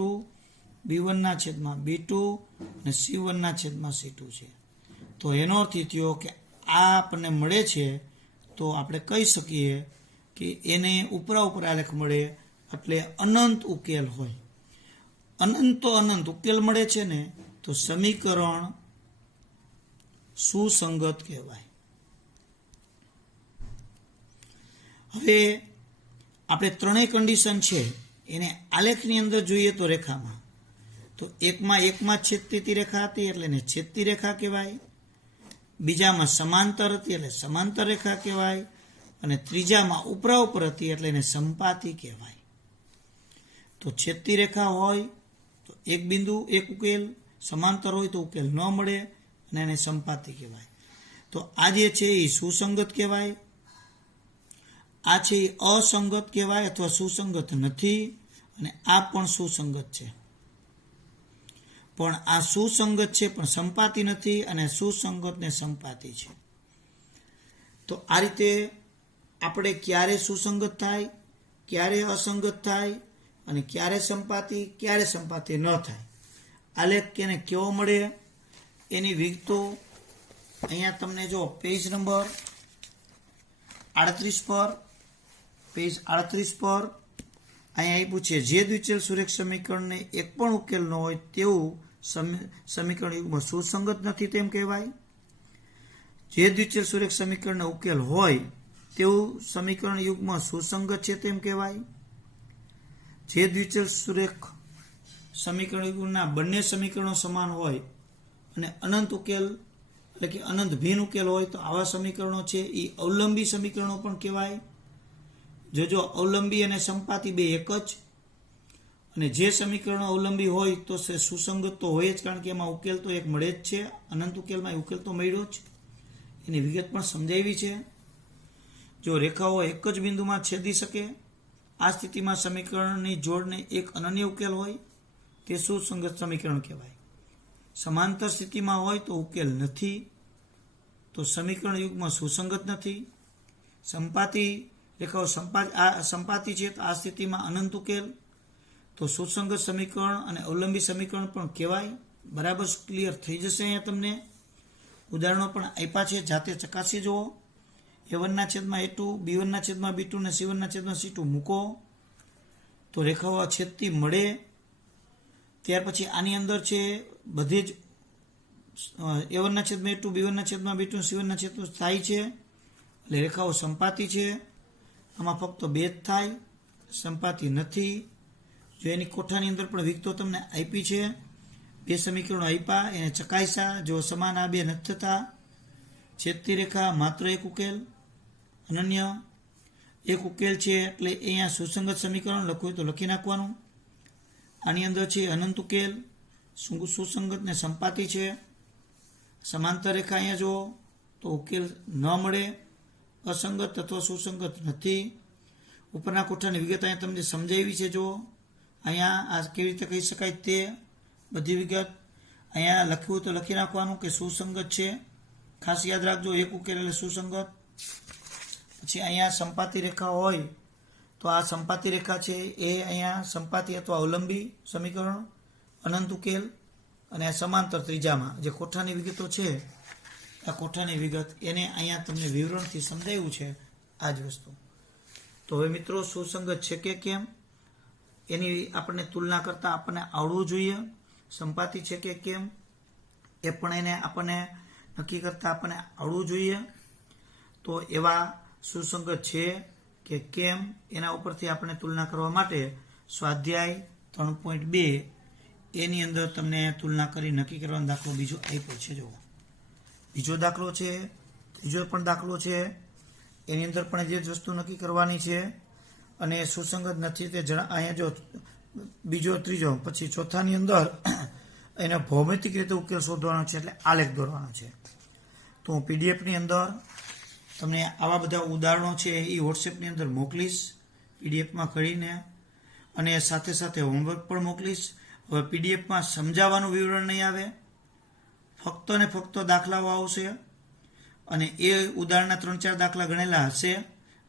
B1 છેદમાં B2 અને C1 છેદમાં C2 છે. તો એનો અર્થ એ થયો કે આ આપણને મળે છે તો આપણે કહી શકીએ કે એને ઉપરા ઉપર આલેખ મળે એટલે અનંત ઉકેલ હોય. અનંત તો અનંત ઉકેલ મળે છે ને તો સમીકરણ સુસંગત કહેવાય. હવે આપણે ત્રણેય કન્ડિશન છે એને આલેખની અંદર જોઈએ તો રેખામાં તો એકમાં છેદતી રેખા હતી એટલે એને છેદતી રેખા કહેવાય. બીજામાં સમાંતર હતી એટલે સમાંતર રેખા કહેવાય. અને ત્રીજામાં ઉપરા ઉપર હતી એટલે એને સંપાતી કહેવાય. તો છેદતી રેખા હોય તો એક બિંદુ એક ઉકેલ, સમાંતર હોય તો ઉકેલ ન મળે અને એને સંપાતી કહેવાય. તો આ જે છે એ સુસંગત કહેવાય. આ છે એ અસંગત કહેવાય અથવા સુસંગત નથી. અને આ પણ સુસંગત છે. પણ આ સુસંગત છે પણ સંપાતી નથી અને સુસંગત ને સંપાતી છે. તો આ રીતે આપણે ક્યારે સુસંગત થાય, ક્યારે અસંગત થાય અને ક્યારે સંપાતી ન થાય, આલેખ કેને કેવો મળે એની વિગતો અહીંયા તમને જો પેજ નંબર 38 પર અહીંયા આપ્યું છે. જે દ્વિચલ સુરેખ સમીકરણને એક પણ ઉકેલ ન હોય તેવું સમીકરણ યુગમાં સુસંગત નથી તેમ કહેવાય. જે દ્વિચલ સુરેખ સમીકરણનો ઉકેલ હોય તેવું સમીકરણ યુગમાં સુસંગત છે તેમ કહેવાય. જે દ્વિચલ સુરેખ સમીકરણ યુગના બંને સમીકરણો સમાન હોય અને અનંત ઉકેલ એટલે કે અનંત ભિન્ન ઉકેલ હોય તો આવા સમીકરણો છે એ અવલંબી સમીકરણો પણ કહેવાય. જો અવલંબી અને સંપાતી બે એક જ. અને જે સમીકરણો અવલંબી હોય તો સુસંગત તો હોય જ, કારણ કે એમાં ઉકેલ તો એક મળે જ છે. અનંત ઉકેલમાં ઉકેલ તો મળ્યો જ. એની વિગત પણ સમજાવી છે. જો રેખાઓ એક જ બિંદુમાં છેદી શકે આ સ્થિતિમાં સમીકરણની જોડને એક અનન્ય ઉકેલ હોય તે સુસંગત સમીકરણ કહેવાય. સમાંતર સ્થિતિમાં હોય તો ઉકેલ નથી તો સમીકરણ યુગમાં સુસંગત નથી. સંપાતી રેખાઓ સંપાતી છે તો આ સ્થિતિમાં અનંત ઉકેલ તો સુસંગત સમીકરણ અને અવલંબી સમીકરણ પણ કહેવાય. બરાબર ક્લિયર થઈ જશે. અહીંયા તમને ઉદાહરણો પણ આપ્યા છે, જાતે ચકાસી જુઓ. A1 છેદમાં A2, B1 છેદમાં B2 અને C1 છેદમાં C2 મૂકો તો રેખાઓ છેદતી મળે. ત્યાર પછી આની અંદર છે બધી જ A1 છેદમાં A2, B1 છેદમાં B2, C1 છેદમાં થાય છે એટલે રેખાઓ સંપાતી છે. આમાં ફક્ત બે જ થાય, સંપાતી નથી. જો એની કોઠાની અંદર પણ વિગતો તમને આપી છે. બે સમીકરણો આપ્યા એને ચકાસ્યા. જો સમાન આ બે નથી થતા, છેદતી રેખા માત્ર એક ઉકેલ, અનન્ય એક ઉકેલ છે એટલે અહીંયા સુસંગત સમીકરણ લખવું હોય તો લખી નાખવાનું. આની અંદર છે અનંત ઉકેલ, સુસંગત ને સંપાતી છે. સમાંતર રેખા અહીંયા જુઓ તો ઉકેલ ન મળે, અસંગત અથવા સુસંગત નથી. ઉપરના કોઠાની વિગત અહીંયા તમને સમજાવી છે. જો અહીંયા આ કેવી રીતે કહી શકાય તે બધી વિગત અહીંયા લખ્યું તો લખી નાખવાનું કે સુસંગત છે ખાસ યાદ રાખજો, એક ઉકેલ એટલે સુસંગત. પછી અહીંયા સંપાતી રેખા હોય તો આ સંપાતી રેખા છે એ અહીંયા સંપાતી અથવા અવલંબી સમીકરણ, અનંત ઉકેલ. અને આ સમાંતર ત્રીજામાં જે કોઠાની વિગતો છે, આ કોઠાની વિગત એને અહીંયા તમને વિવરણથી સમજાવ્યું છે આ જ વસ્તુ. તો હવે મિત્રો સુસંગત છે કે કેમ એની આપણને તુલના કરતાં આપણને આવડવું જોઈએ. સંપાતી છે કે કેમ એ પણ એને આપણને નક્કી કરતાં આપણને આવડવું જોઈએ. તો એવા સુસંગત છે કે કેમ એના ઉપરથી આપણે તુલના કરવા માટે સ્વાધ્યાય 3.2 એની અંદર તમને તુલના કરી નક્કી કરવાનો દાખલો બીજો આપ્યો છે. જુઓ, બીજો દાખલો છે, ત્રીજો પણ દાખલો છે, એની અંદર પણ જે જ વસ્તુ નક્કી કરવાની છે. અને સુસંગત નથી તે અહીંયા જો બીજો, ત્રીજો, પછી ચોથાની અંદર એને ભૌમિતિક રીતે ઉકેલ શોધવાનો છે, એટલે આલેખ દોરવાનો છે. તો હું પીડીએફની અંદર તમને આવા બધા ઉદાહરણો છે એ વોટ્સએપની અંદર મોકલીશ પીડીએફમાં કરીને, અને સાથે સાથે હોમવર્ક પણ મોકલીશ. હવે પીડીએફમાં સમજાવવાનું વિવરણ નહીં આવે, ફક્ત ને ફક્ત દાખલાઓ આવશે, અને એ ઉદાહરણના 3-4 દાખલા ગણેલા હશે,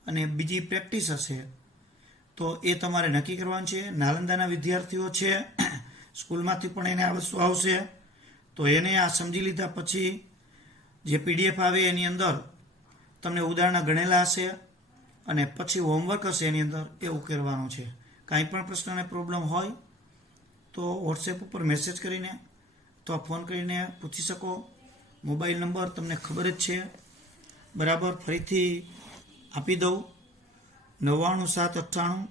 અને બીજી પ્રેક્ટિસ હશે. તો એ તમારે નક્કી કરવાનું છે. નાલંદાના વિદ્યાર્થીઓ છે, સ્કૂલમાંથી પણ એને આ વસ્તુ આવશે. તો એને આ સમજી લીધા પછી જે પીડીએફ આવે એની અંદર તમને ઉદાહરણ ગણેલા હશે, અને પછી હોમવર્ક હશે એની અંદર એ ઉકેલવાનું છે. કાંઈ પણ પ્રશ્ન અને પ્રોબ્લેમ હોય તો વોટ્સએપ ઉપર મેસેજ કરીને અથવા ફોન કરીને પૂછી શકો. મોબાઈલ નંબર તમને ખબર જ છે, બરાબર, ફરીથી આપી દઉં: 99798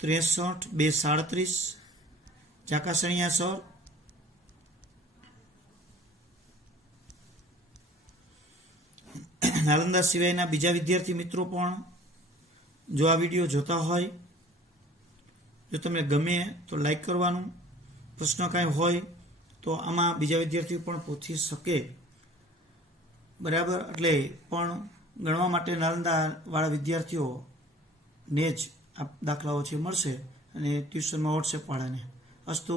63 237, ચાકાસણિયા સર. નાલંદા સિવાયના બીજા વિદ્યાર્થી મિત્રો પણ જો આ વિડીયો જોતા હોય, જો તમને ગમે તો લાઈક કરવાનું. પ્રશ્ન કાંઈ હોય તો આમાં બીજા વિદ્યાર્થીઓ પણ પૂછી શકે, બરાબર. એટલે પણ ગણવા માટે નાલંદાવાળા વિદ્યાર્થીઓને જ આ દાખલાઓ છે મળશે, અને ટ્યુશનમાં વોટ્સએપ વાળાને. અસ્તુ,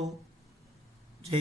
જય